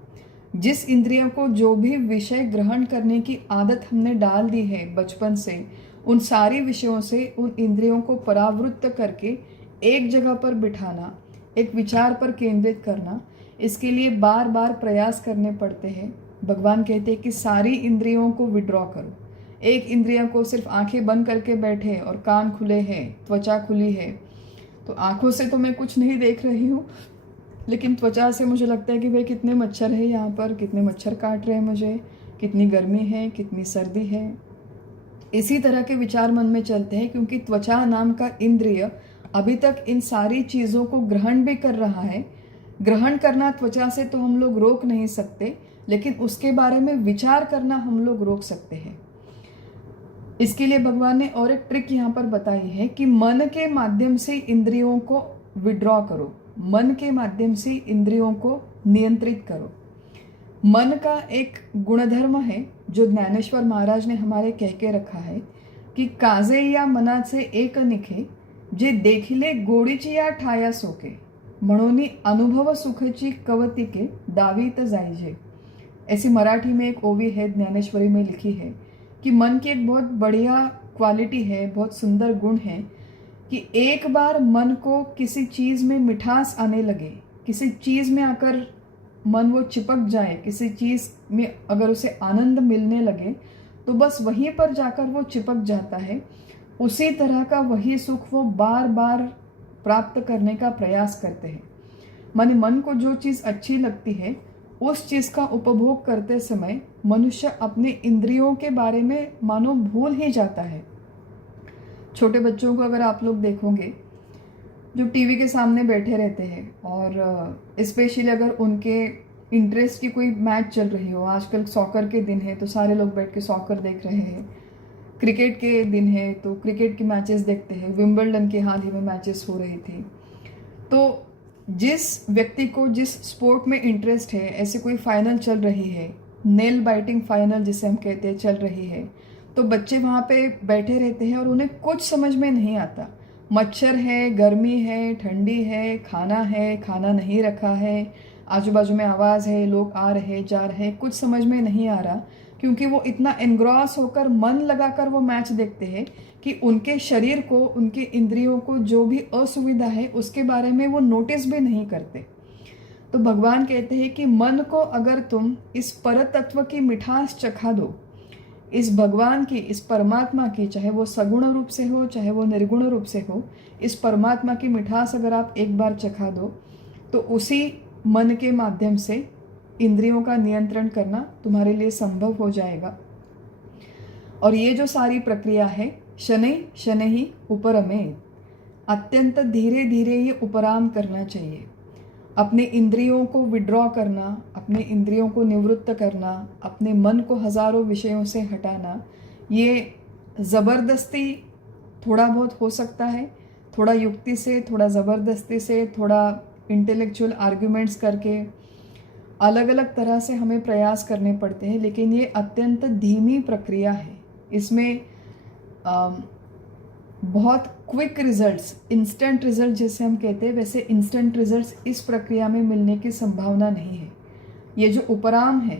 जिस इंद्रियों को जो भी विषय ग्रहण करने की आदत हमने डाल दी है बचपन से, उन सारी विषयों से उन इंद्रियों को परावृत्त करके एक जगह पर बिठाना, एक विचार पर केंद्रित करना, इसके लिए बार बार प्रयास करने पड़ते हैं। भगवान कहते हैं कि सारी इंद्रियों को विड्रॉ करो। एक इंद्रियों को सिर्फ आंखें बंद करके बैठे और कान खुले हैं, त्वचा खुली है, तो आंखों से तो मैं कुछ नहीं देख रही हूँ, लेकिन त्वचा से मुझे लगता है कि भाई कितने मच्छर है यहाँ पर, कितने मच्छर काट रहे हैं मुझे, कितनी गर्मी है, कितनी सर्दी है। इसी तरह के विचार मन में चलते हैं, क्योंकि त्वचा नाम का इंद्रिय अभी तक इन सारी चीज़ों को ग्रहण भी कर रहा है। ग्रहण करना त्वचा से तो हम लोग रोक नहीं सकते, लेकिन उसके बारे में विचार करना हम लोग रोक सकते हैं। इसके लिए भगवान ने और एक ट्रिक यहाँ पर बताई है कि मन के माध्यम से इंद्रियों को विड्रॉ करो, मन के माध्यम से इंद्रियों को नियंत्रित करो। मन का एक गुणधर्म है जो ज्ञानेश्वर महाराज ने हमारे कह के रखा है कि काजे या मनाचे एक निखे, जे देखिले गोडीची या ठाया सोके, म्हणोनी अनुभव सुखची कवतिके दावीत जायजे। ऐसी मराठी में एक ओवी है, ज्ञानेश्वरी में लिखी है कि मन की एक बहुत बढ़िया क्वालिटी है, बहुत सुंदर गुण है कि एक बार मन को किसी चीज़ में मिठास आने लगे, किसी चीज़ में आकर मन वो चिपक जाए, किसी चीज़ में अगर उसे आनंद मिलने लगे तो बस वहीं पर जाकर वो चिपक जाता है। उसी तरह का वही सुख वो बार बार प्राप्त करने का प्रयास करते हैं। माने मन को जो चीज़ अच्छी लगती है उस चीज़ का उपभोग करते समय मनुष्य अपने इंद्रियों के बारे में मानो भूल ही जाता है। छोटे बच्चों को अगर आप लोग देखोगे जो टीवी के सामने बैठे रहते हैं, और स्पेशली अगर उनके इंटरेस्ट की कोई मैच चल रही हो, आजकल सॉकर के दिन है तो सारे लोग बैठ के सॉकर देख रहे हैं, क्रिकेट के दिन है तो क्रिकेट की मैचेस देखते हैं, विंबलडन के हाल ही में मैचेस हो रही थी। तो जिस व्यक्ति को जिस स्पोर्ट में इंटरेस्ट है, ऐसे कोई फाइनल चल रही है, नेल बाइटिंग फाइनल जिसे हम कहते हैं चल रही है, तो बच्चे वहाँ पे बैठे रहते हैं और उन्हें कुछ समझ में नहीं आता। मच्छर है, गर्मी है, ठंडी है, खाना नहीं रखा है, आजू बाजू में आवाज़ है, लोग आ रहे जा रहे, कुछ समझ में नहीं आ रहा, क्योंकि वो इतना एनग्रॉस होकर मन लगाकर वो मैच देखते हैं कि उनके शरीर को, उनके इंद्रियों को जो भी असुविधा है उसके बारे में वो नोटिस भी नहीं करते। तो भगवान कहते हैं कि मन को अगर तुम इस परतत्व की मिठास चखा दो, इस भगवान की, इस परमात्मा की, चाहे वो सगुण रूप से हो चाहे वो निर्गुण रूप से हो, इस परमात्मा की मिठास अगर आप एक बार चखा दो तो उसी मन के माध्यम से इंद्रियों का नियंत्रण करना तुम्हारे लिए संभव हो जाएगा। और ये जो सारी प्रक्रिया है, शनै शनैः उपरमेत्, अत्यंत धीरे धीरे ये उपराम करना चाहिए। अपने इंद्रियों को विड्रॉ करना, अपने इंद्रियों को निवृत्त करना, अपने मन को हजारों विषयों से हटाना, ये ज़बरदस्ती थोड़ा बहुत हो सकता है, थोड़ा युक्ति से, थोड़ा ज़बरदस्ती से, थोड़ा इंटेलेक्चुअल आर्ग्यूमेंट्स करके, अलग अलग तरह से हमें प्रयास करने पड़ते हैं, लेकिन ये अत्यंत धीमी प्रक्रिया है। इसमें बहुत क्विक रिजल्ट्स, इंस्टेंट रिजल्ट जैसे हम कहते हैं, वैसे इंस्टेंट रिजल्ट्स इस प्रक्रिया में मिलने की संभावना नहीं है। ये जो उपराम है,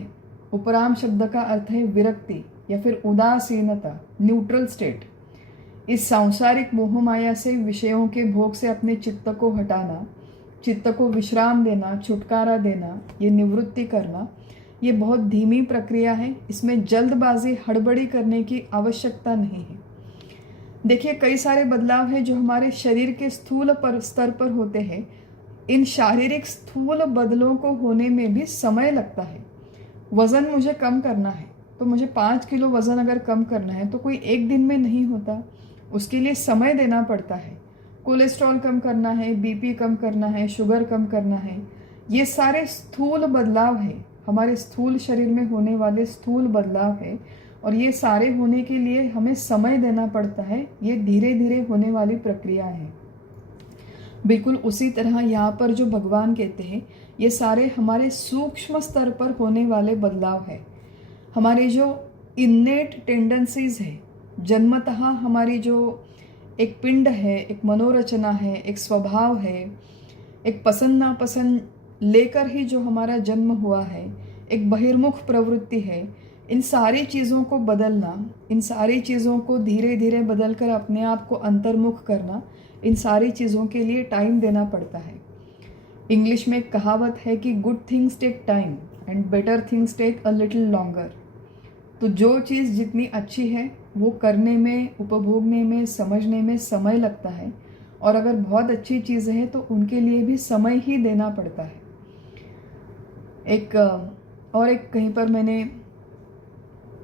उपराम शब्द का अर्थ है विरक्ति या फिर उदासीनता, न्यूट्रल स्टेट। इस सांसारिक मोह माया से, विषयों के भोग से अपने चित्त को हटाना, चित्त को विश्राम देना, छुटकारा देना, ये निवृत्ति करना, ये बहुत धीमी प्रक्रिया है। इसमें जल्दबाजी, हड़बड़ी करने की आवश्यकता नहीं है। देखिए, कई सारे बदलाव हैं जो हमारे शरीर के स्थूल स्तर पर होते हैं। इन शारीरिक स्थूल बदलों को होने में भी समय लगता है। वज़न मुझे कम करना है तो मुझे 5 किलो वज़न अगर कम करना है तो कोई एक दिन में नहीं होता, उसके लिए समय देना पड़ता है। कोलेस्ट्रॉल कम करना है, बीपी कम करना है, शुगर कम करना है, ये सारे स्थूल बदलाव है, हमारे स्थूल शरीर में होने वाले स्थूल बदलाव है, और ये सारे होने के लिए हमें समय देना पड़ता है। ये धीरे धीरे होने वाली प्रक्रिया है। बिल्कुल उसी तरह यहाँ पर जो भगवान कहते हैं, ये सारे हमारे सूक्ष्म स्तर पर होने वाले बदलाव है। हमारे जो इन्नेट टेंडेंसीज है, जन्मतः हमारी जो एक पिंड है, एक मनोरचना है, एक स्वभाव है, एक पसंद नापसंद लेकर ही जो हमारा जन्म हुआ है, एक बहिर्मुख प्रवृत्ति है, इन सारी चीज़ों को बदलना, इन सारी चीज़ों को धीरे धीरे बदलकर अपने आप को अंतर्मुख करना, इन सारी चीज़ों के लिए टाइम देना पड़ता है। इंग्लिश में एक कहावत है कि good things take time, and better things take a little longer. तो जो चीज़ जितनी अच्छी है वो करने में, उपभोगने में, समझने में समय लगता है, और अगर बहुत अच्छी चीज़ है तो उनके लिए भी समय ही देना पड़ता है। एक कहीं पर मैंने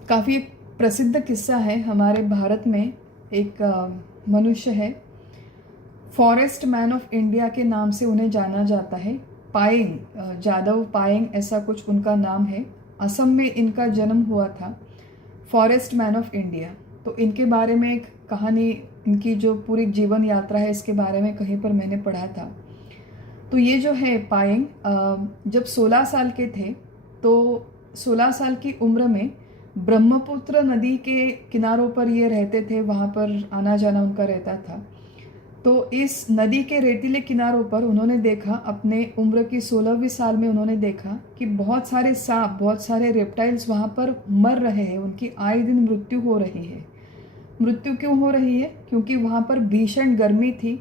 काफ़ी प्रसिद्ध किस्सा है हमारे भारत में, एक मनुष्य है, फॉरेस्ट मैन ऑफ इंडिया के नाम से उन्हें जाना जाता है। पायेंग, जादव पायेंग ऐसा कुछ उनका नाम है। असम में इनका जन्म हुआ था, फॉरेस्ट मैन ऑफ इंडिया। तो इनके बारे में एक कहानी, इनकी जो पूरी जीवन यात्रा है इसके बारे में कहीं पर मैंने पढ़ा था। तो ये जो है पायेंग, जब 16 साल के थे तो 16 साल की उम्र में ब्रह्मपुत्र नदी के किनारों पर ये रहते थे, वहाँ पर आना जाना उनका रहता था। तो इस नदी के रेतीले किनारों पर उन्होंने देखा, अपने उम्र की 16वीं साल में उन्होंने देखा कि बहुत सारे सांप, बहुत सारे रेप्टाइल्स वहाँ पर मर रहे हैं, उनकी आए दिन मृत्यु हो रही है। मृत्यु क्यों हो रही है? क्योंकि वहाँ पर भीषण गर्मी थी,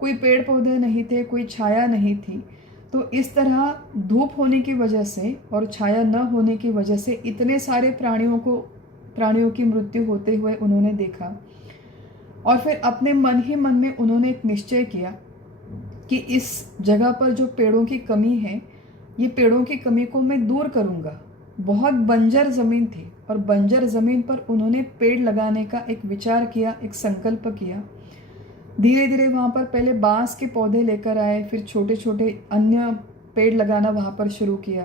कोई पेड़ पौधे नहीं थे, कोई छाया नहीं थी। तो इस तरह धूप होने की वजह से और छाया न होने की वजह से इतने सारे प्राणियों की मृत्यु होते हुए उन्होंने देखा। और फिर अपने मन ही मन में उन्होंने एक निश्चय किया कि इस जगह पर जो पेड़ों की कमी है, ये पेड़ों की कमी को मैं दूर करूँगा। बहुत बंजर ज़मीन थी, और बंजर ज़मीन पर उन्होंने पेड़ लगाने का एक विचार किया, एक संकल्प किया। धीरे धीरे वहाँ पर पहले बांस के पौधे लेकर आए, फिर छोटे छोटे अन्य पेड़ लगाना वहाँ पर शुरू किया।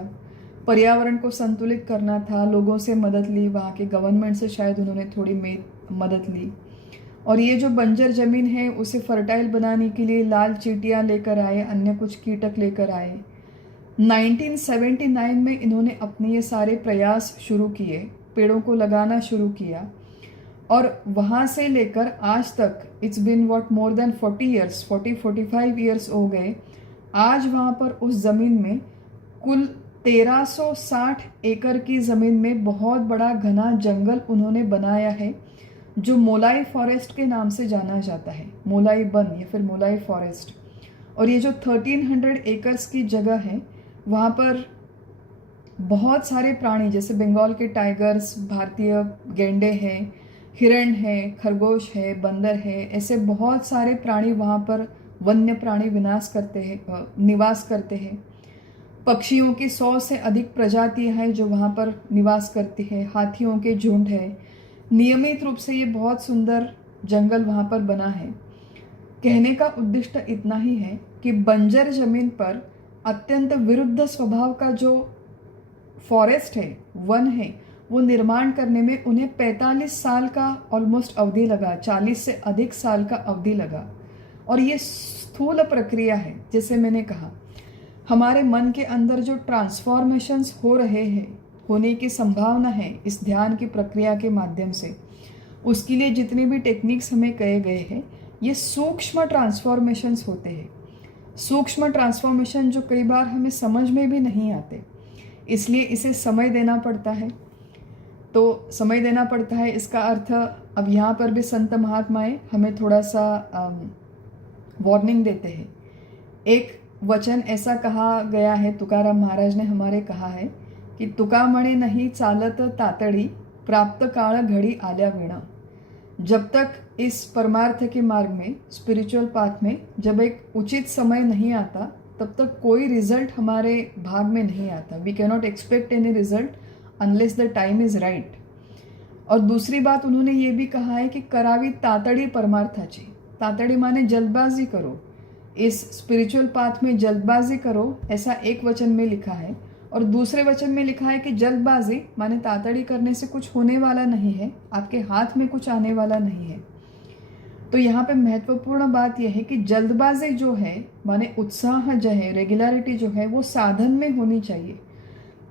पर्यावरण को संतुलित करना था, लोगों से मदद ली, वहाँ के गवर्नमेंट से शायद उन्होंने थोड़ी मदद ली। और ये जो बंजर ज़मीन है उसे फर्टाइल बनाने के लिए लाल चींटियाँ लेकर आए, अन्य कुछ कीटक लेकर आए। 1979 में इन्होंने अपने ये सारे प्रयास शुरू किए, पेड़ों को लगाना शुरू किया, और वहाँ से लेकर आज तक it's been what more than 45 years हो गए। आज वहाँ पर उस ज़मीन में कुल 1360 एकड़ की ज़मीन में बहुत बड़ा घना जंगल उन्होंने बनाया है, जो मोलाई फॉरेस्ट के नाम से जाना जाता है, मोलाई वन या फिर मोलाई फॉरेस्ट। और ये जो 1300 एकर्स की जगह है, वहाँ पर बहुत सारे प्राणी, जैसे बंगाल के टाइगर्स, भारतीय गैंडे हैं, हिरण है, खरगोश है, बंदर है, ऐसे बहुत सारे प्राणी वहाँ पर वन्य प्राणी निवास करते हैं। पक्षियों की 100 से अधिक प्रजातियाँ हैं जो वहाँ पर निवास करती है। हाथियों के झुंड है। नियमित रूप से ये बहुत सुंदर जंगल वहाँ पर बना है। कहने का उद्देश्य इतना ही है कि बंजर जमीन पर अत्यंत विरुद्ध स्वभाव का जो फॉरेस्ट है, वन है, वो निर्माण करने में उन्हें 45 साल का ऑलमोस्ट अवधि लगा, 40 से अधिक साल का अवधि लगा। और ये स्थूल प्रक्रिया है। जैसे मैंने कहा, हमारे मन के अंदर जो ट्रांसफॉर्मेशंस हो रहे हैं, होने की संभावना है इस ध्यान की प्रक्रिया के माध्यम से, उसके लिए जितने भी टेक्निक्स हमें कहे गए हैं, ये सूक्ष्म ट्रांसफॉर्मेशंस होते हैं। सूक्ष्म ट्रांसफॉर्मेशन जो कई बार हमें समझ में भी नहीं आते, इसलिए इसे समय देना पड़ता है। तो समय देना पड़ता है, इसका अर्थ अब यहाँ पर भी संत महात्माएं हमें थोड़ा सा वार्निंग देते हैं। एक वचन ऐसा कहा गया है, तुकाराम महाराज ने हमारे कहा है कि तुका म्हणे नहीं चालत तातड़ी, प्राप्त काळ घड़ी आल्या विणा। जब तक इस परमार्थ के मार्ग में, स्पिरिचुअल पाथ में, जब एक उचित समय नहीं आता, तब तक कोई रिजल्ट हमारे भाग में नहीं आता। We can not expect any result unless the time is right. और दूसरी बात उन्होंने ये भी कहा है कि करावी तातड़ी परमार्थाची। तातड़ी माने जल्दबाजी करो, इस स्पिरिचुअल पाथ में जल्दबाजी करो, ऐसा एक वचन में लिखा है। और दूसरे वचन में लिखा है कि जल्दबाजी माने तातड़ी करने से कुछ होने वाला नहीं है, आपके हाथ में कुछ आने वाला नहीं है। तो यहाँ पे महत्वपूर्ण बात यह है कि जल्दबाजी जो है माने उत्साह जो है, रेगुलरिटी जो है, वो साधन में होनी चाहिए।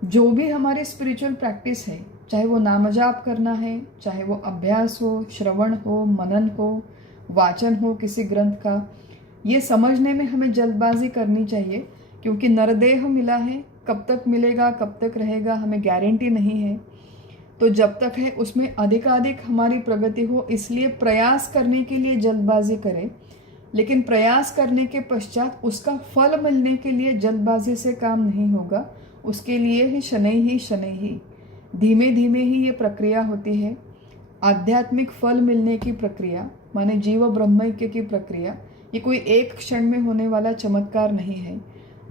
जो भी हमारी स्पिरिचुअल प्रैक्टिस है, चाहे वो नाम जाप करना है, चाहे वो अभ्यास हो, श्रवण हो, मनन हो, वाचन हो किसी ग्रंथ का, ये समझने में हमें जल्दबाजी करनी चाहिए। क्योंकि नरदेह मिला है, कब तक मिलेगा, कब तक रहेगा, हमें गारंटी नहीं है। तो जब तक है उसमें अधिकाधिक हमारी प्रगति हो, इसलिए प्रयास करने के लिए जल्दबाजी करें। लेकिन प्रयास करने के पश्चात उसका फल मिलने के लिए जल्दबाजी से काम नहीं होगा। उसके लिए ही शनै ही धीमे धीमे ही ये प्रक्रिया होती है। आध्यात्मिक फल मिलने की प्रक्रिया माने जीव ब्रह्मैक्य की प्रक्रिया, ये कोई एक क्षण में होने वाला चमत्कार नहीं है।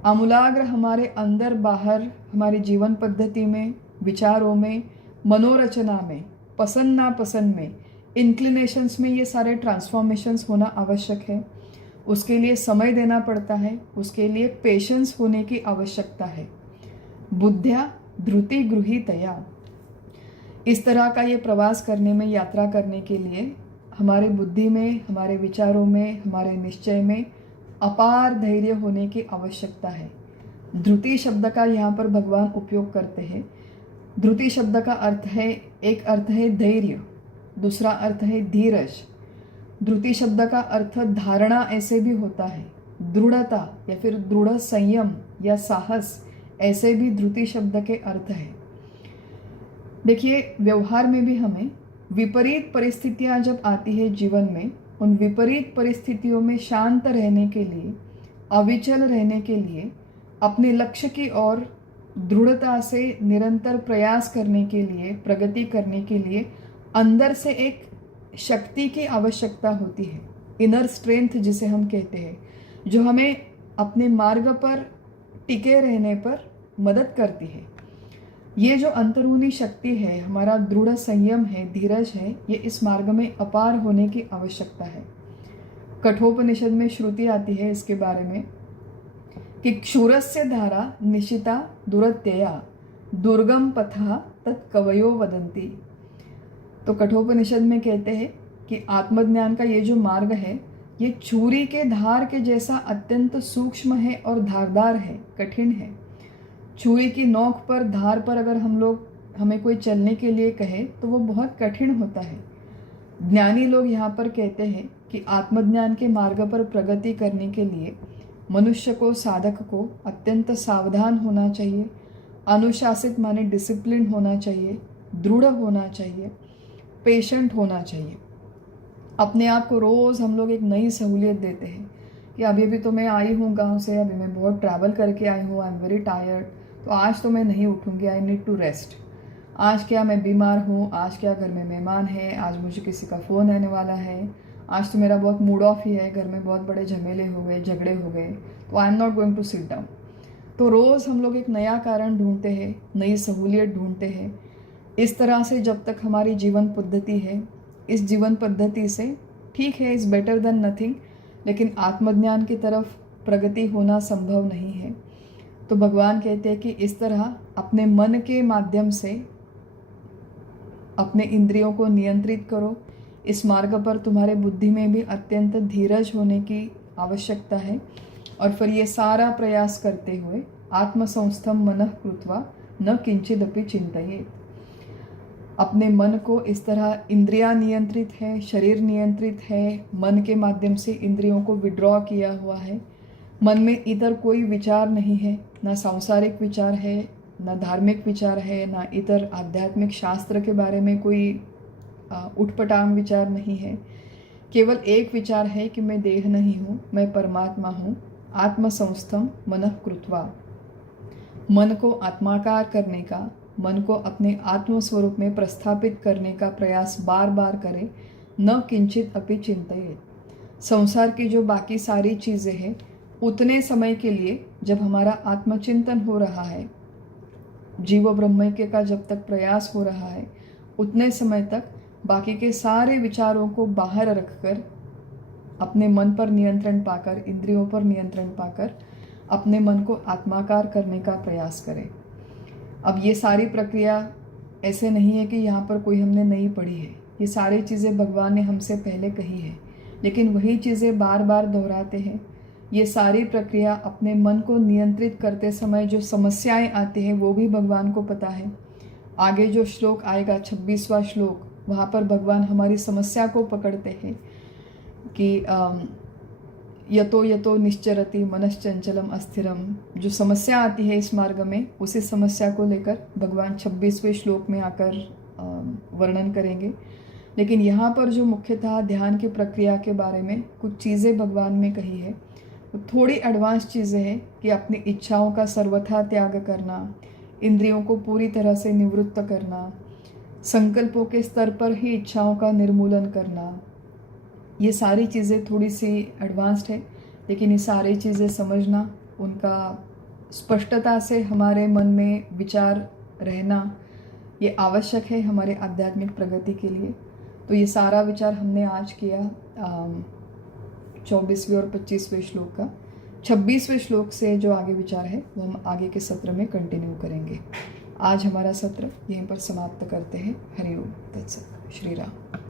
आमूलाग्र हमारे अंदर बाहर, हमारी जीवन पद्धति में, विचारों में, मनोरचना में, पसंद नापसंद में, इंक्लिनेशंस में ये सारे ट्रांसफॉर्मेशंस होना आवश्यक है। उसके लिए समय देना पड़ता है, उसके लिए पेशेंस होने की आवश्यकता है। बुद्ध्या धृति गृहीतया, इस तरह का ये प्रवास करने में, यात्रा करने के लिए हमारे बुद्धि में, हमारे विचारों में, हमारे निश्चय में अपार धैर्य होने की आवश्यकता है। धृति शब्द का यहाँ पर भगवान उपयोग करते हैं। धृति शब्द का अर्थ है, एक अर्थ है धैर्य, दूसरा अर्थ है धीरज। धृति शब्द का अर्थ धारणा ऐसे भी होता है, दृढ़ता या फिर दृढ़ संयम या साहस, ऐसे भी धृति शब्द के अर्थ है। देखिए, व्यवहार में भी हमें विपरीत परिस्थितियां जब आती है जीवन में, उन विपरीत परिस्थितियों में शांत रहने के लिए, अविचल रहने के लिए, अपने लक्ष्य की ओर दृढ़ता से निरंतर प्रयास करने के लिए, प्रगति करने के लिए अंदर से एक शक्ति की आवश्यकता होती है। इनर स्ट्रेंथ जिसे हम कहते हैं, जो हमें अपने मार्ग पर टिके रहने पर मदद करती है। ये जो अंतरूनी शक्ति है, हमारा दृढ़ संयम है, धीरज है, ये इस मार्ग में अपार होने की आवश्यकता है। कठोपनिषद में श्रुति आती है इसके बारे में कि क्षुरस्य धारा निशिता दुरत्यया दुर्गम पथा तत्कवयो वदन्ति। तो कठोपनिषद में कहते हैं कि आत्मज्ञान का ये जो मार्ग है, ये छुरी के धार के जैसा अत्यंत सूक्ष्म है और धारदार है, कठिन है। छुरी की नोक पर, धार पर अगर हमें कोई चलने के लिए कहे तो वो बहुत कठिन होता है। ज्ञानी लोग यहाँ पर कहते हैं कि आत्मज्ञान के मार्ग पर प्रगति करने के लिए मनुष्य को, साधक को अत्यंत सावधान होना चाहिए, अनुशासित माने डिसिप्लिन होना चाहिए, दृढ़ होना चाहिए, पेशेंट होना चाहिए। अपने आप को रोज़ हम लोग एक नई सहूलियत देते हैं कि अभी अभी तो मैं आई हूँ गांव से, अभी मैं बहुत ट्रैवल करके आई हूँ, आई एम वेरी टायर्ड, तो आज तो मैं नहीं उठूँगी, आई नीड टू रेस्ट। आज क्या मैं बीमार हूँ, आज क्या घर में मेहमान है, आज मुझे किसी का फ़ोन आने वाला है, आज तो मेरा बहुत मूड ऑफ ही है, घर में बहुत बड़े झमेले हो गए, झगड़े हो गए, तो I am not going to sit down. तो रोज़ हम लोग एक नया कारण ढूंढते हैं, नई सहूलियत ढूंढते हैं। इस तरह से जब तक हमारी जीवन पद्धति है, इस जीवन पद्धति से ठीक है, इज़ बेटर देन नथिंग, लेकिन आत्मज्ञान की तरफ प्रगति होना संभव नहीं है। तो भगवान कहते हैं कि इस तरह अपने मन के माध्यम से अपने इंद्रियों को नियंत्रित करो। इस मार्ग पर तुम्हारे बुद्धि में भी अत्यंत धीरज होने की आवश्यकता है। और फिर ये सारा प्रयास करते हुए आत्मसंस्थम मनः कृत्वा न किंचिदपि चिंतयेत्। अपने मन को इस तरह, इंद्रियां नियंत्रित है, शरीर नियंत्रित है, मन के माध्यम से इंद्रियों को विड्रॉ किया हुआ है। मन में इधर कोई विचार नहीं है, ना सांसारिक विचार है, ना धार्मिक विचार है, ना इतर आध्यात्मिक शास्त्र के बारे में कोई उठपटांग विचार नहीं है। केवल एक विचार है कि मैं देह नहीं हूँ, मैं परमात्मा हूँ। आत्मसंस्थम मनः कृत्वा, मन को आत्माकार करने का, मन को अपने आत्मस्वरूप में प्रस्थापित करने का प्रयास बार बार करें। न किंचित अपि चिंतयेत्। संसार की जो बाकी सारी चीज़ें हैं, उतने समय के लिए जब हमारा आत्मचिंतन हो रहा है, जीव ब्रह्मैक्य का जब तक प्रयास हो रहा है, उतने समय तक बाकी के सारे विचारों को बाहर रखकर, अपने मन पर नियंत्रण पाकर, इंद्रियों पर नियंत्रण पाकर अपने मन को आत्माकार करने का प्रयास करें। अब ये सारी प्रक्रिया ऐसे नहीं है कि यहाँ पर कोई हमने नहीं पढ़ी है, ये सारी चीज़ें भगवान ने हमसे पहले कही है, लेकिन वही चीज़ें बार बार दोहराते हैं। ये सारी प्रक्रिया अपने मन को नियंत्रित करते समय जो समस्याएं आती हैं वो भी भगवान को पता है। आगे जो श्लोक आएगा 26वां श्लोक, वहाँ पर भगवान हमारी समस्या को पकड़ते हैं कि यतो यतो निश्चरति मनश्चंचलम अस्थिरम। जो समस्या आती है इस मार्ग में, उसी समस्या को लेकर भगवान 26वें श्लोक में आकर वर्णन करेंगे। लेकिन यहाँ पर जो मुख्यतः ध्यान की प्रक्रिया के बारे में कुछ चीज़ें भगवान ने कही है, थोड़ी एडवांस चीज़ें हैं कि अपनी इच्छाओं का सर्वथा त्याग करना, इंद्रियों को पूरी तरह से निवृत्त करना, संकल्पों के स्तर पर ही इच्छाओं का निर्मूलन करना। ये सारी चीज़ें थोड़ी सी एडवांस्ड है, लेकिन ये सारी चीज़ें समझना, उनका स्पष्टता से हमारे मन में विचार रहना, ये आवश्यक है हमारे आध्यात्मिक प्रगति के लिए। तो ये सारा विचार हमने आज किया 24वें और 25वें श्लोक का। 26वें श्लोक से जो आगे विचार है वो हम आगे के सत्र में कंटिन्यू करेंगे। आज हमारा सत्र यहीं पर समाप्त करते हैं। हरि ओम तत्सत। श्री राम।